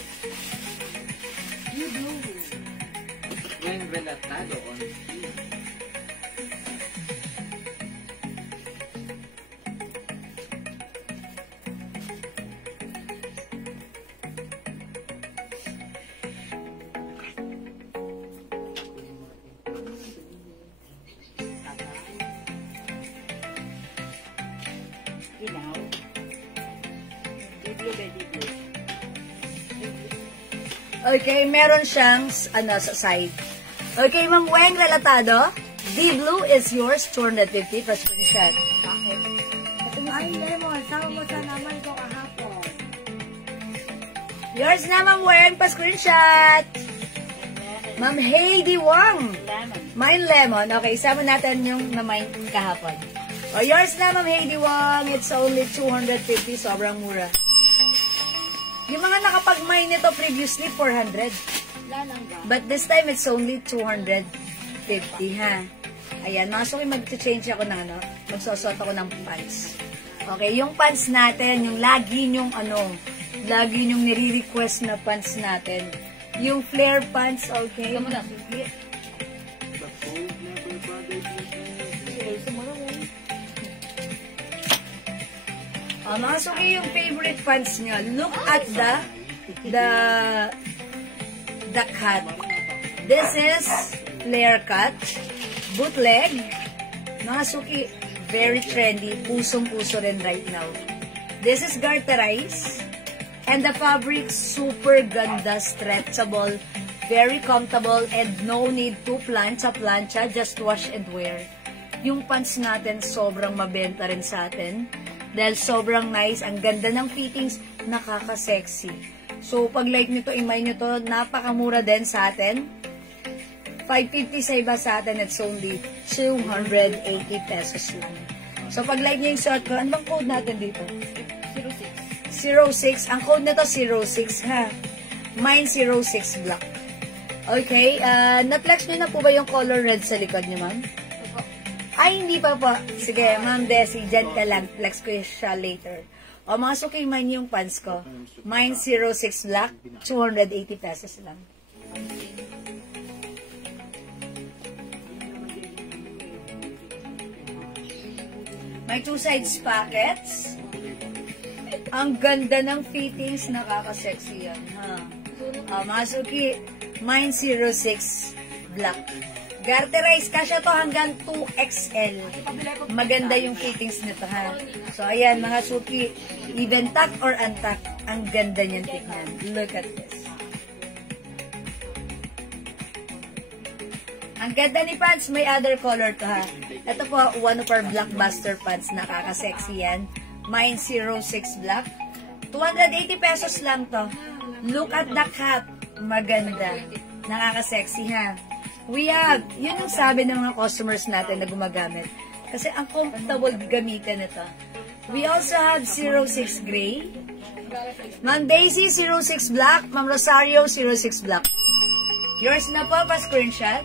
When relatado on Ilaw. Diblo, diblo. Okay, meron siyang sa side. Okay, Ma'am Weng, relatado. D-Blue is yours, 250 plus screenshot. Bakit? Ay, lemon. Sama mo sa naman ko kahapon. Yours na, Ma'am Weng, pa screenshot. Ma'am Heidi Wang. Lemon. Mine lemon. Okay, isama natin yung na mine kahapon. O, yours na, Ma'am Heidi Wang. It's only 250. Sobrang mura. Yung mga nakapag-mine nito previously, 400. Lalang ba? But this time, it's only 250, ha? Ayan, mga suki, mag-change ako ng magsosot ako ng pants. Okay, yung pants natin, yung lagi nyong nire-request na pants natin. Yung flare pants, okay? Kamu na, suki. Mga suki, yung favorite pants nyo, look at the cut. This is flare cut, bootleg. Mga suki, very trendy, pusong-puso rin right now. This is garterized, and the fabric super ganda, stretchable, very comfortable, and no need to plancha, just wash and wear. Yung pants natin sobrang mabenta rin sa atin. Dahil sobrang nice, ang ganda ng fittings, nakaka-sexy. So, pag like nyo to, imay nyo to, napakamura din sa atin. 550 sa iba sa atin, it's only 280 pesos lang. So, pag like nyo yung suot ko, ano bang code natin dito? 06. Ang code nito 06, ha? Mine 06 black. Okay, na-flex nyo na po ba yung color red sa likod nyo, ma'am? Ay, hindi pa po. Sige, Ma'am Desi, dyan ka lang. Flex ko siya later. O, mga suki, mine yung pants ko. Mine 06 black, 280 pesos lang. May two sides pockets. Ang ganda ng fittings, nakaka-sexy yan, ha? Mga suki, mine 06 black. Garterized, kasya to hanggang 2XL. Maganda yung fittings nito, ha? So, ayan, mga suki, even tuck or untuck, ang ganda niyan tignan. Look at this. Ang ganda ni pants, may other color to, ha? Ito po, one of our blockbuster pants, nakaka-sexy yan. Mine 06 black. 280 pesos lang to. Look at the cut. Maganda. Nakaka-sexy, ha? We have, yun ang sabi ng mga customers natin na gumagamit. Kasi ang comfortable gamitin ito. We also have 06 Gray. Ma'am Daisy, 06 Black. Ma'am Rosario, 06 Black. Yours na po, pa-screenshot.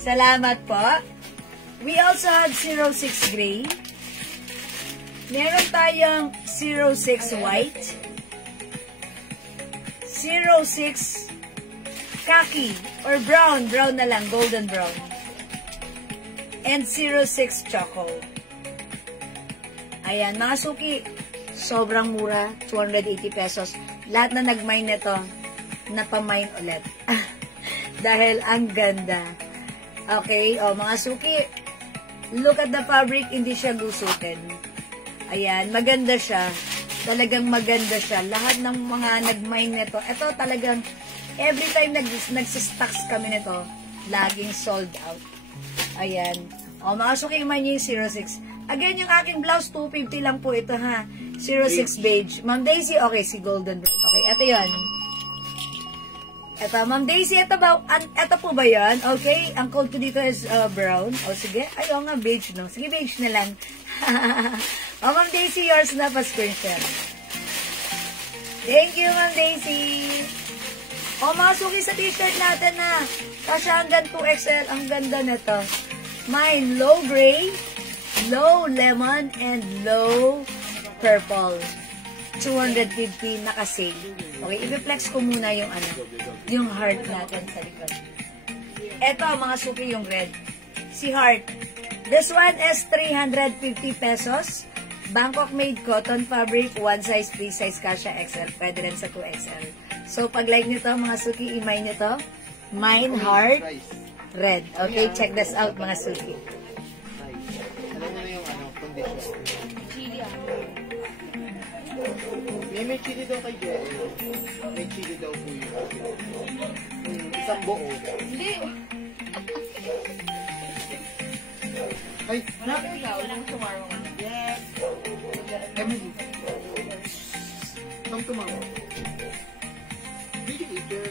Salamat po. We also have 06 Gray. Meron tayong 06 White. 06 Khaki or brown. Brown na lang. Golden brown. And 06 Choco. Ayan, mga suki. Sobrang mura. 280 pesos. Lahat na nag-mine nito, napamine ulit. Dahil ang ganda. Okay, o mga suki. Look at the fabric, hindi siya gusutin. Ayan, maganda siya. Talagang maganda siya. Lahat ng mga nag-mine nito, ito talagang, every time nagsistocks kami nito, laging sold out. Ayan. O, mga suki, man yung 06. Again, yung aking blouse, 250 lang po ito, ha. 06 beige. Ma'am Daisy, okay, si golden brown. Okay, ito yun. Ito, Ma'am Daisy, ito po ba yan? Okay, ang code ko dito is brown. O, sige. Ayaw nga, beige, no? Sige, beige na lang. O, Ma'am Daisy, yours na pa screenshot. Thank you, Ma'am Daisy. O, masuki sa t-shirt natin na. Kasi hanggang 2XL, ang ganda nito. Mine, low gray, low lemon, and low purple. 250 naka-sale. Okay, i-flex ko muna yung yung heart natin sa likod. Ito, mga suki, yung red. Si heart. This one is 350 pesos. Bangkok made cotton fabric, one size, free size, kasha XL. Pwede rin sa 2XL. So, pag like nyo to, mga suki, i-mine nyo to. Mine, heart, red. Okay, check this out, mga suki. Alam mo na yung condition. Chili May chili daw kay Jerry. May chili daw po yun. Isang buo. Hindi. Ay, Marami ikaw lang tomorrow. yes. Emily. Come tomorrow. Did you eat your,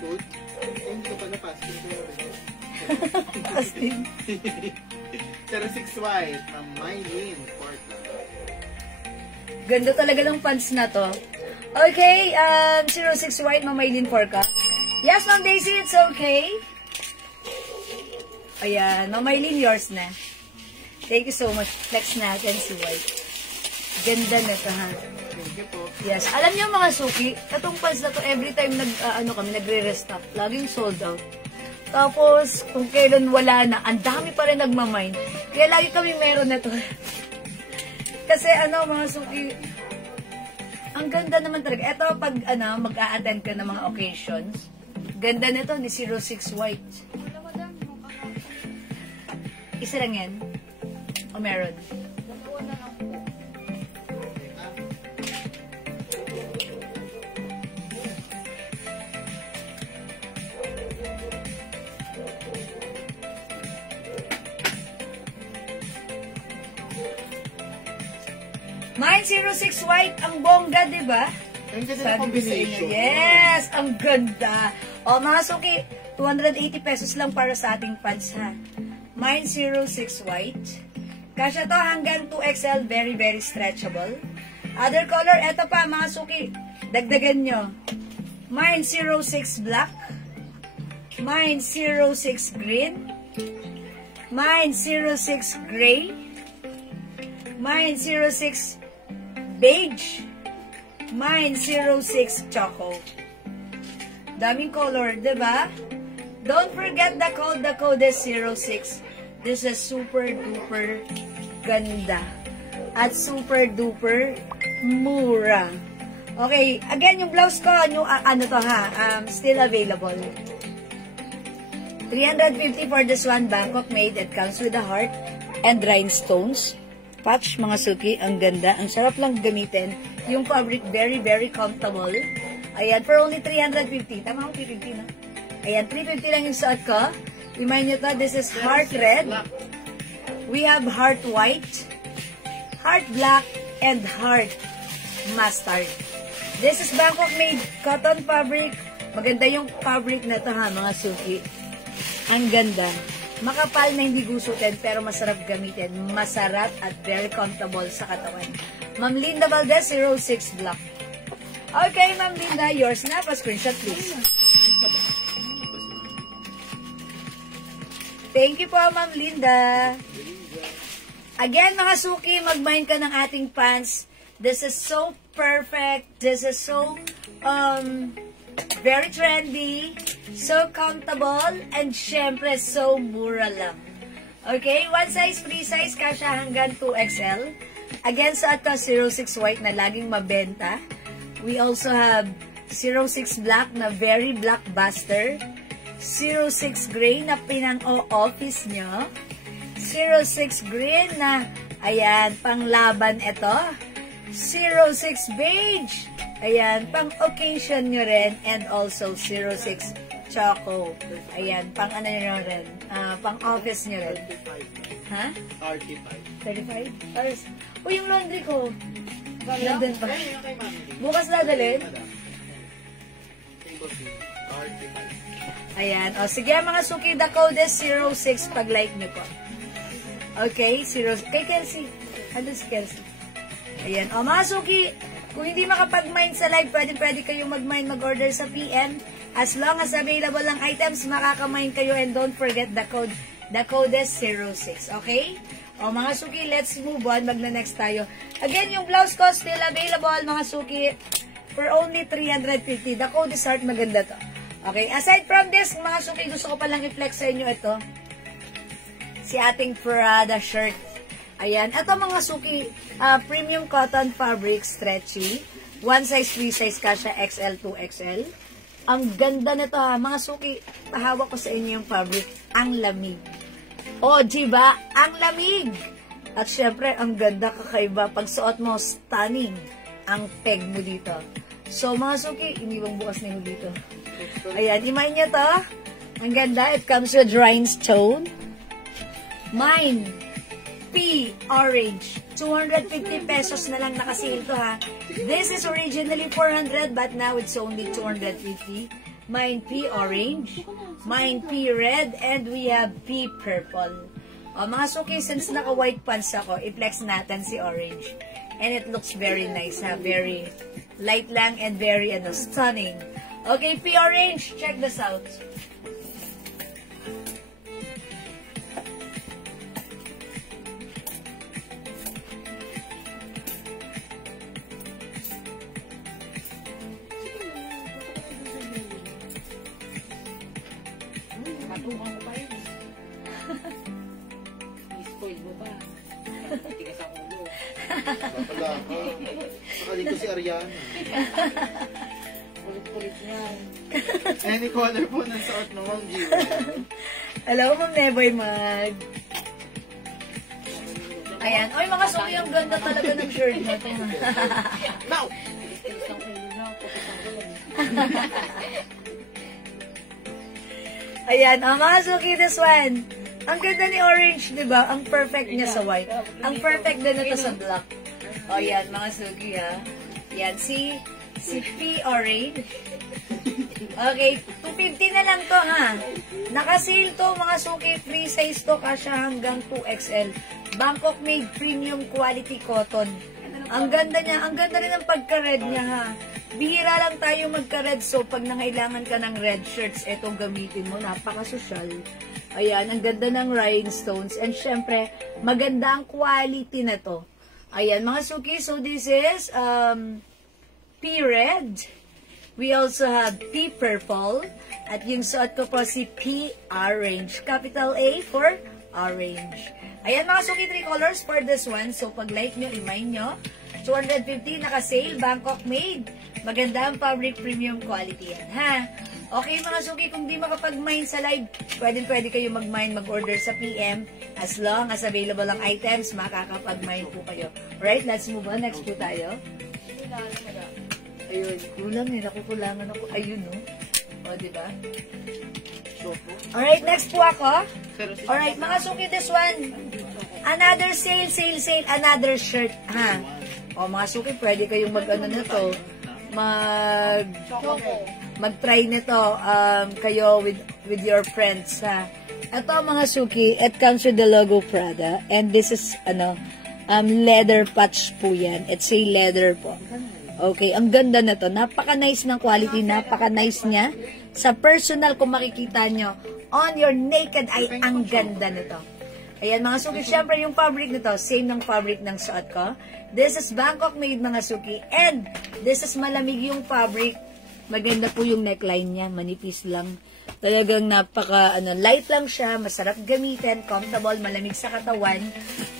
food? Hindi ko pala fasting ko. Fasting. 06 white, Ma'am Mylene, Portland. Ganda talaga ng pants na to. Okay, 06 white, Ma'am Maylin Porca. Yes, Ma'am Daisy, it's okay. Ayan, Ma'am Maylin, yours na. Thank you so much. Flex natin si white. Ganda na to, ha? Thank you po. Yes. Alam niyo mga suki, itong pants na to, every time nagre-restock, laging sold out. Tapos, kung kailan wala na, ang dami pa rin nagmamine. Kaya lagi kami meron na to. Kasi mga suki, ang ganda naman talaga. Ito, pag mag-a-attend ka ng mga occasions, ganda nito ni 06 white. Isa lang yan? O meron? Mine 06 white, ang bongga, diba? Ang ganda na Sabi ko sa inyo, combination. yes, ang ganda. O mga suki, 280 pesos lang para sa ating pants, ha. Mine 06 white. Kasya to hanggang 2XL, very, very stretchable. Other color, eto pa, mga suki, dagdagan nyo. Mine 06 black. Mine 06 green. Mine 06 gray. Mine 06 beige. Mine 06 choco. Daming color, diba? Don't forget the code. The code is 06. This is super duper ganda. At super duper mura. Okay, again, yung blouse ko, still available. 350 for this one, Bangkok made. It comes with a heart and rhinestones. Patch, mga suki, ang ganda. Ang sarap lang gamitin. Yung fabric, very, very comfortable. Ayan, for only 350. Tama ko, 350 na. Ayan, 350 lang yung suot ko. Remind nyo to, this is heart red. We have heart white, heart black, and heart mustard. This is Bangkok made cotton fabric. Maganda yung fabric na to, ha, mga suki. Ang ganda. Makapal na hindi gusutin, pero masarap gamitin. Masarap at very comfortable sa katawan. Ma'am Linda Valdez, 06 Black. Okay, Ma'am Linda, yours na. Pa-screenshot, please. Thank you po, Ma'am Linda. Again, mga suki, mag-mind ka ng ating pants. This is so perfect. This is so, very trendy. So comfortable. And syempre, so mura lang. Okay, one size, free size, kasya hanggang 2XL. Again, sa ito, 06 white na laging mabenta. We also have 06 black na very blockbuster. 06 gray na pinang-o-office nyo. 06 green na, ayan, pang-laban ito. 06 beige, ayan, pang-occasion nyo rin. And also 06 choco, ayan, pang-ano nyo rin, pang-office nyo rin. Ha? 35? O, yung laundry ko. Nandun pa. Bukas na dalhin? Ayan. O, sige mga suki, the code is 06 pag-like nyo po. Okay, 0. Kay Kelsey. Ano si Kelsey? Ayan. O, mga suki, kung hindi makapag-mind sa live, pwede kayong mag-mind, mag-order sa PM. As long as available lang items, makaka-mind kayo. And don't forget the code. The code is 06. Okay? O, mga suki, let's move on. Magna-next tayo. Again, yung blouse ko still available, mga suki, for only 350. The code is heart. Maganda to. Okay, aside from this, mga suki, gusto ko palang i-flex sa inyo ito. Si ating Prada shirt. Ayan, ito mga suki, premium cotton fabric, stretchy. One size, free size, kasya XL, 2XL. Ang ganda nito ha, mga suki, pahawak ko sa inyo yung fabric. Ang lamig. O, diba? Ang lamig! At syempre, ang ganda, kakaiba. Pag suot mo, stunning ang peg mo dito. So, mga suki, iniwang bukas na yung dito. Ayan, imayin nyo to. Ang ganda. It comes with rhinestone. Mine, P, orange. 250 pesos na lang nakasale to ha. This is originally 400 but now it's only 250. Mine, P, orange. Mine, P, red. And we have P, purple. O, mga suki, since naka-white pants ako, i-flex natin si orange. And it looks very nice ha. Very light lang and very stunning. Okay, P Orange, check this out. Matugang mo pa yun. I-spoil mo pa. Tigas ang ulo. Wala ka. Saka dito si Ariana. Kulit-kulit niyan. Any color po ng suot ng Ma'am G. Hello, Ma'am Neboy Mag. Ayan. Oy, mga suki, ang ganda talaga ng shirt na ito. Now! Tigas ang ulo na. Putis ang ulo. Ayan, mga suki, this one. Ang ganda ni orange, di ba? Ang perfect niya sa white. Ang perfect din ito sa black. O, yan, mga suki, ha. Yan, si P orange. Okay, 250 na lang to, ha. Naka-sale to, mga suki. Free size to, kasya hanggang 2XL. Bangkok made premium quality cotton. Ang ganda niya. Ang ganda rin ng pagka-red niya, ha. Bihira lang tayo magka-red. So, pag nangailangan ka ng red shirts, etong gamitin mo. Napaka-social. Ayan, ang ganda ng rhinestones. And syempre, maganda ang quality na to. Ayan, mga suki. So, this is P red. We also have P purple. At yung suot ko po si P orange. Capital A for orange. Ayan, mga suki, 3 colors for this one. So, pag like nyo, remind nyo. 250 naka-sale, Bangkok made. Maganda ang fabric, premium quality yan, ha? Okay, mga suki, kung di makapag-mine sa live, pwede kayo mag-mine, mag-order sa PM. As long as available ang items, makakapag-mine po kayo. Alright, let's move on. Next po tayo. Ayun, kulang eh. Nakukulangan ako. Ayun, no? O, diba? Alright, next po ako. Alright, mga suki, this one. Another sale, another shirt, ha? O, mga suki, pwede kayong mag-ano na to. Mag-try nito kayo with your friends, ha? Ito mga suki, it comes with the logo Prada. And this is, leather patch po yan. It's a leather po. Okay, ang ganda na to. Napaka-nice ng quality, napaka-nice niya. Sa personal, kung makikita nyo, on your naked eye, ang ganda nito. Ayan mga suki, syempre yung fabric nito, same ng fabric ng suot ko. This is Bangkok made mga suki. And this is malamig yung fabric. Maganda po yung neckline niya, manipis lang. Talagang light lang siya, masarap gamitin, comfortable, malamig sa katawan.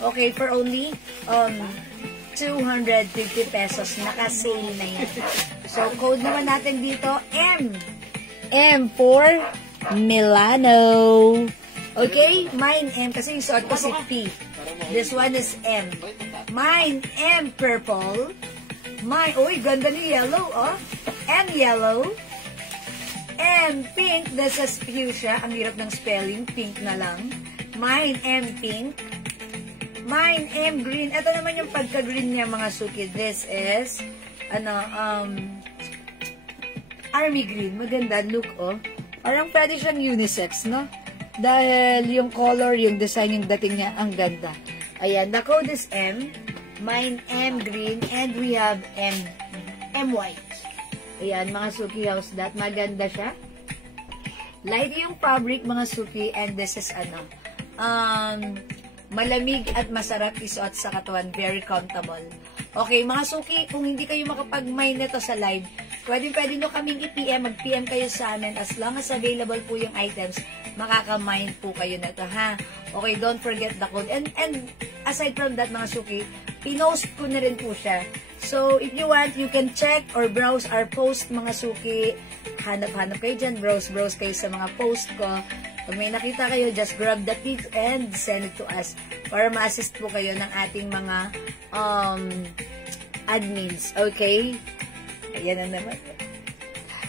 Okay, for only 250 pesos, naka-sale na yan. So, code naman natin dito, M for Milano. Okay? Mine M, kasi yung suot ko si P. This one is M. Mine M purple. Mine, uy, ganda ni yellow, oh. M yellow. M pink. This is fuchsia. Ang hirap ng spelling. Pink na lang. Mine M pink. Mine M green. Ito naman yung pagka-green niya mga suki. This is, army green. Maganda look, oh. Parang pwede siyang unisex, no? Dahil yung color, yung design, yung dating niya, ang ganda. Ayan, the code is M. Mine M green. And we have M white. Ayan, mga suki, how's that? Maganda siya. Light yung fabric, mga suki. And this is, malamig at masarap isuot sa katawan. Very comfortable. Okay, mga suki, kung hindi kayo makapag-mine nito sa live, pwede nyo kaming i-PM. Mag-PM kayo sa amin. As long as available po yung items, makaka-mine po kayo nito, ha? Okay, don't forget the code. And aside from that, mga suki, pinost ko na rin po siya. So, if you want, you can check or browse our post, mga suki. Hanap-hanap kayo dyan. Browse kayo sa mga post ko. Pag may nakita kayo, just grab the pic and send it to us para ma-assist po kayo ng ating mga admins. Okay? Ayan na naman.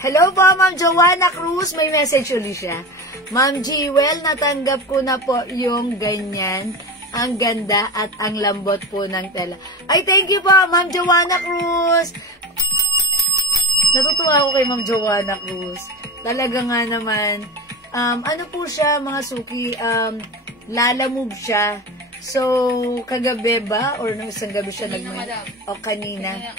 Hello po, Ma'am Joanna Cruz. May message ulit siya. Ma'am G, well, natanggap ko na po yung ganyan. Ang ganda at ang lambot po ng tela. Ay, thank you po, Ma'am Joanna Cruz. Natutuwa ako kay Ma'am Joanna Cruz. Talaga nga naman, ano po siya, mga suki, lalamove siya. So, kagabi ba? Or nung isang gabi siya o kanina.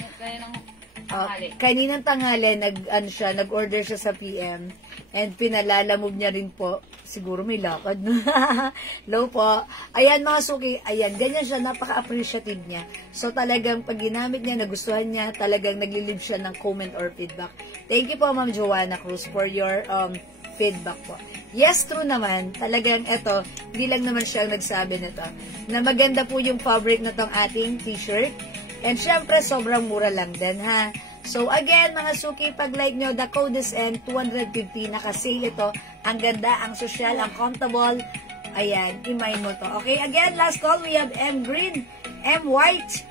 Kaninang tanghali, nag-order siya sa PM. And pinalalamove niya rin po. Siguro may lakad. Low po. Ayan mga suki, ayan, ganyan siya, napaka-appreciative niya. So talagang pag ginamit niya, nagustuhan niya, talagang naglilib siya ng comment or feedback. Thank you po, Ma'am Joanna Cruz, for your feedback po. Yes, true naman. Talagang ito, hindi lang naman siya nagsabi nito. Na maganda po yung fabric na tong ating t-shirt. And syempre, sobrang mura lang din, ha? So, again, mga suki, pag-like nyo, the code is N250. Naka-sale ito. Ang ganda, ang social, ang comfortable. Ayan, i-mine mo to. Okay, again, last call, we have M green, M white,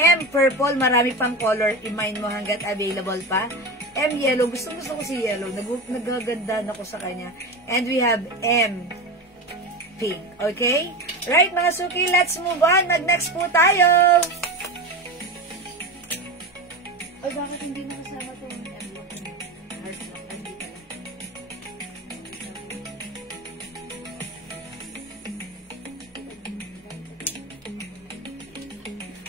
M purple. Marami pang color. I-mine mo hanggat available pa. M yellow. Gusto ko si yellow. Nagaganda na ko sa kanya. And we have M pink. Okay? Right, mga suki, let's move on. Mag-next po tayo. Ay, bakit hindi nakasama ito?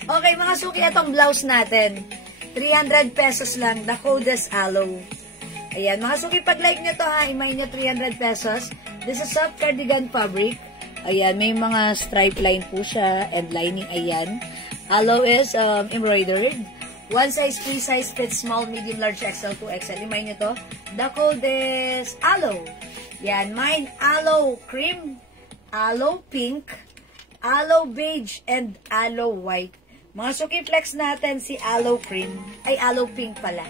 Okay, mga suki, itong blouse natin. 300 pesos lang. The code is aloe. Ayan, mga suki, pag-like nyo to ha, imay nyo 300 pesos. This is soft cardigan fabric. Ayan, may mga stripe line po siya and lining, ayan. Aloe is embroidered. One size, free size, fits small, medium, large, XL, 2XL. Imay nyo to. The code is aloe. Yan, mine, aloe cream, aloe pink, aloe beige, and aloe white. Mga suki flex natin si aloe cream, ay aloe pink pala.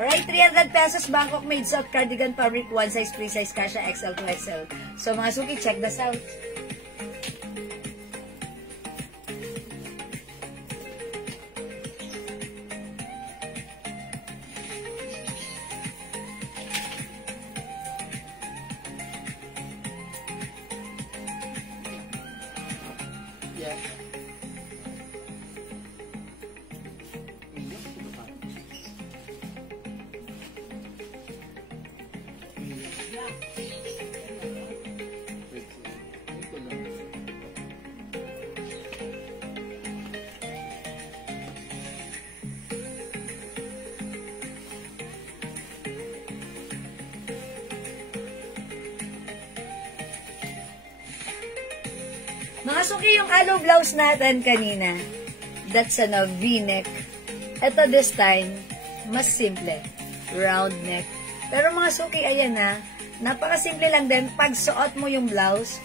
Alright, 300 pesos, Bangkok made soft cardigan fabric, one size, free size, kasha, XL, 2XL. So mga suki, check this out. Mga suki, yung aloe blouse natin kanina, that's a V-neck. Ito this time, mas simple. Round neck. Pero mga suki, ayan na, napakasimple lang din. Pag suot mo yung blouse,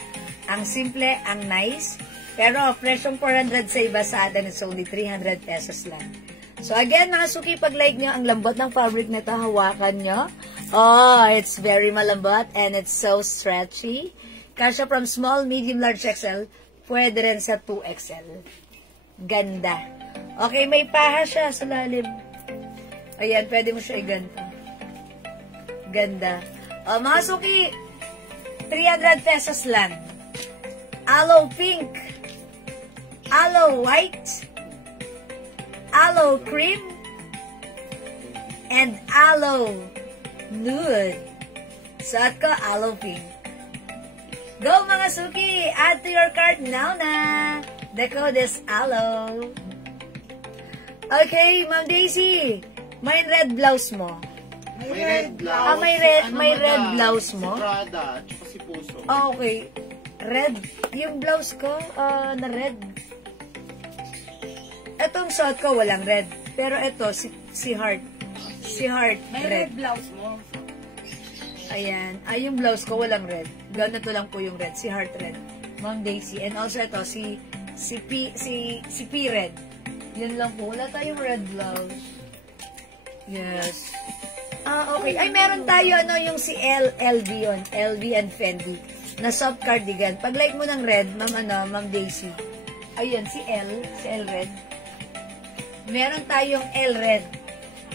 ang simple, ang nice. Pero presyong 400 sa iba, sa atin it's only 300 pesos lang. So again, mga suki, pag like nyo, ang lambot ng fabric na ito, hawakan nyo. Oh, it's very malambot and it's so stretchy. Kasya from small, medium, large XL, pwede rin sa 2XL. Ganda. Okay, may paha siya sa lalim. Ayan, pwede mo siya iganto. Ganda. O, mga suki, 300 pesos lang. Aloe pink, aloe white, aloe cream, and aloe nude. Suot ko, aloe pink. Go mga suki! Add to your cart now na! The code is aloe. Okay, Ma'am Daisy, may red blouse mo. May red blouse. Ah, may red blouse mo? Si Prada, tsaka si Puso. Ah, okay. Red. Yung blouse ko, na red. Etong suot ko, walang red. Pero ito, si Heart. Si Heart, May red. red blouse mo. Ayan. Ay, yung blouse ko, walang red. Ganito lang po yung red. Si Heart red. Ma'am Daisy. And also ito, si P red. Yan lang po. Wala tayong red blouse. Yes. Ah, okay. Ay, meron tayo, yung si LV yun. LV and Fendi. Na soft cardigan. Pag like mo ng red, Ma'am Daisy. Ayan, si L red. Meron tayong L red.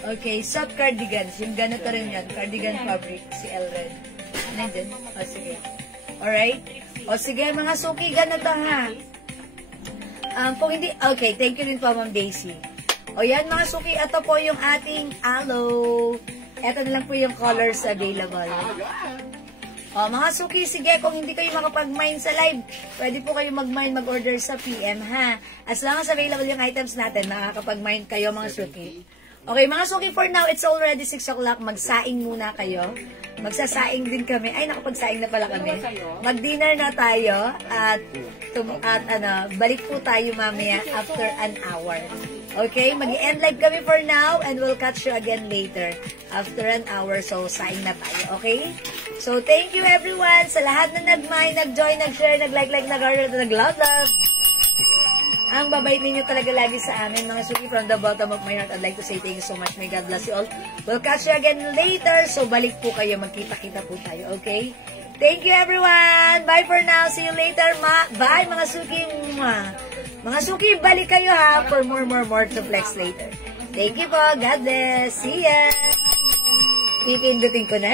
Okay, soft cardigans. Yung ganito rin yan. Cardigan fabric. Si L red. Nandun? O, sige. Alright? O, sige, mga suki, ganito ha. Kung hindi, okay, thank you rin po, Ma'am Daisy. O, yan, mga suki, ito po yung ating aloe. Ito na lang po yung colors available. O, mga suki, sige, kung hindi kayo makapag-mine sa live, pwede po kayo mag-mine, mag-order sa PM, ha? As long as available yung items natin, makakapag-mine kayo, mga suki. Okay, mga suki, for now, it's already 6 o'clock. Magsaing muna kayo. Magsasaing din kami. Ay, nakapagsaing na pala kami. Mag-dinner na tayo. At balik po tayo mamaya after an hour. Okay, mag-i-end live kami for now and we'll catch you again later after an hour. So, saing na tayo. Okay? So, thank you everyone sa lahat na nag-mind, nag-join, nag-share, nag-like, nag-heart, nag-love. Ang babait ninyo talaga lagi sa amin, mga suki, from the bottom of my heart. I'd like to say thank you so much. May God bless you all. We'll catch you again later. So, balik po kayo. Magkita-kita po tayo. Okay? Thank you, everyone. Bye for now. See you later. Bye, mga suki. Mga suki, balik kayo ha for more to flex later. Thank you po. God bless. See ya. Pipindutin ko na.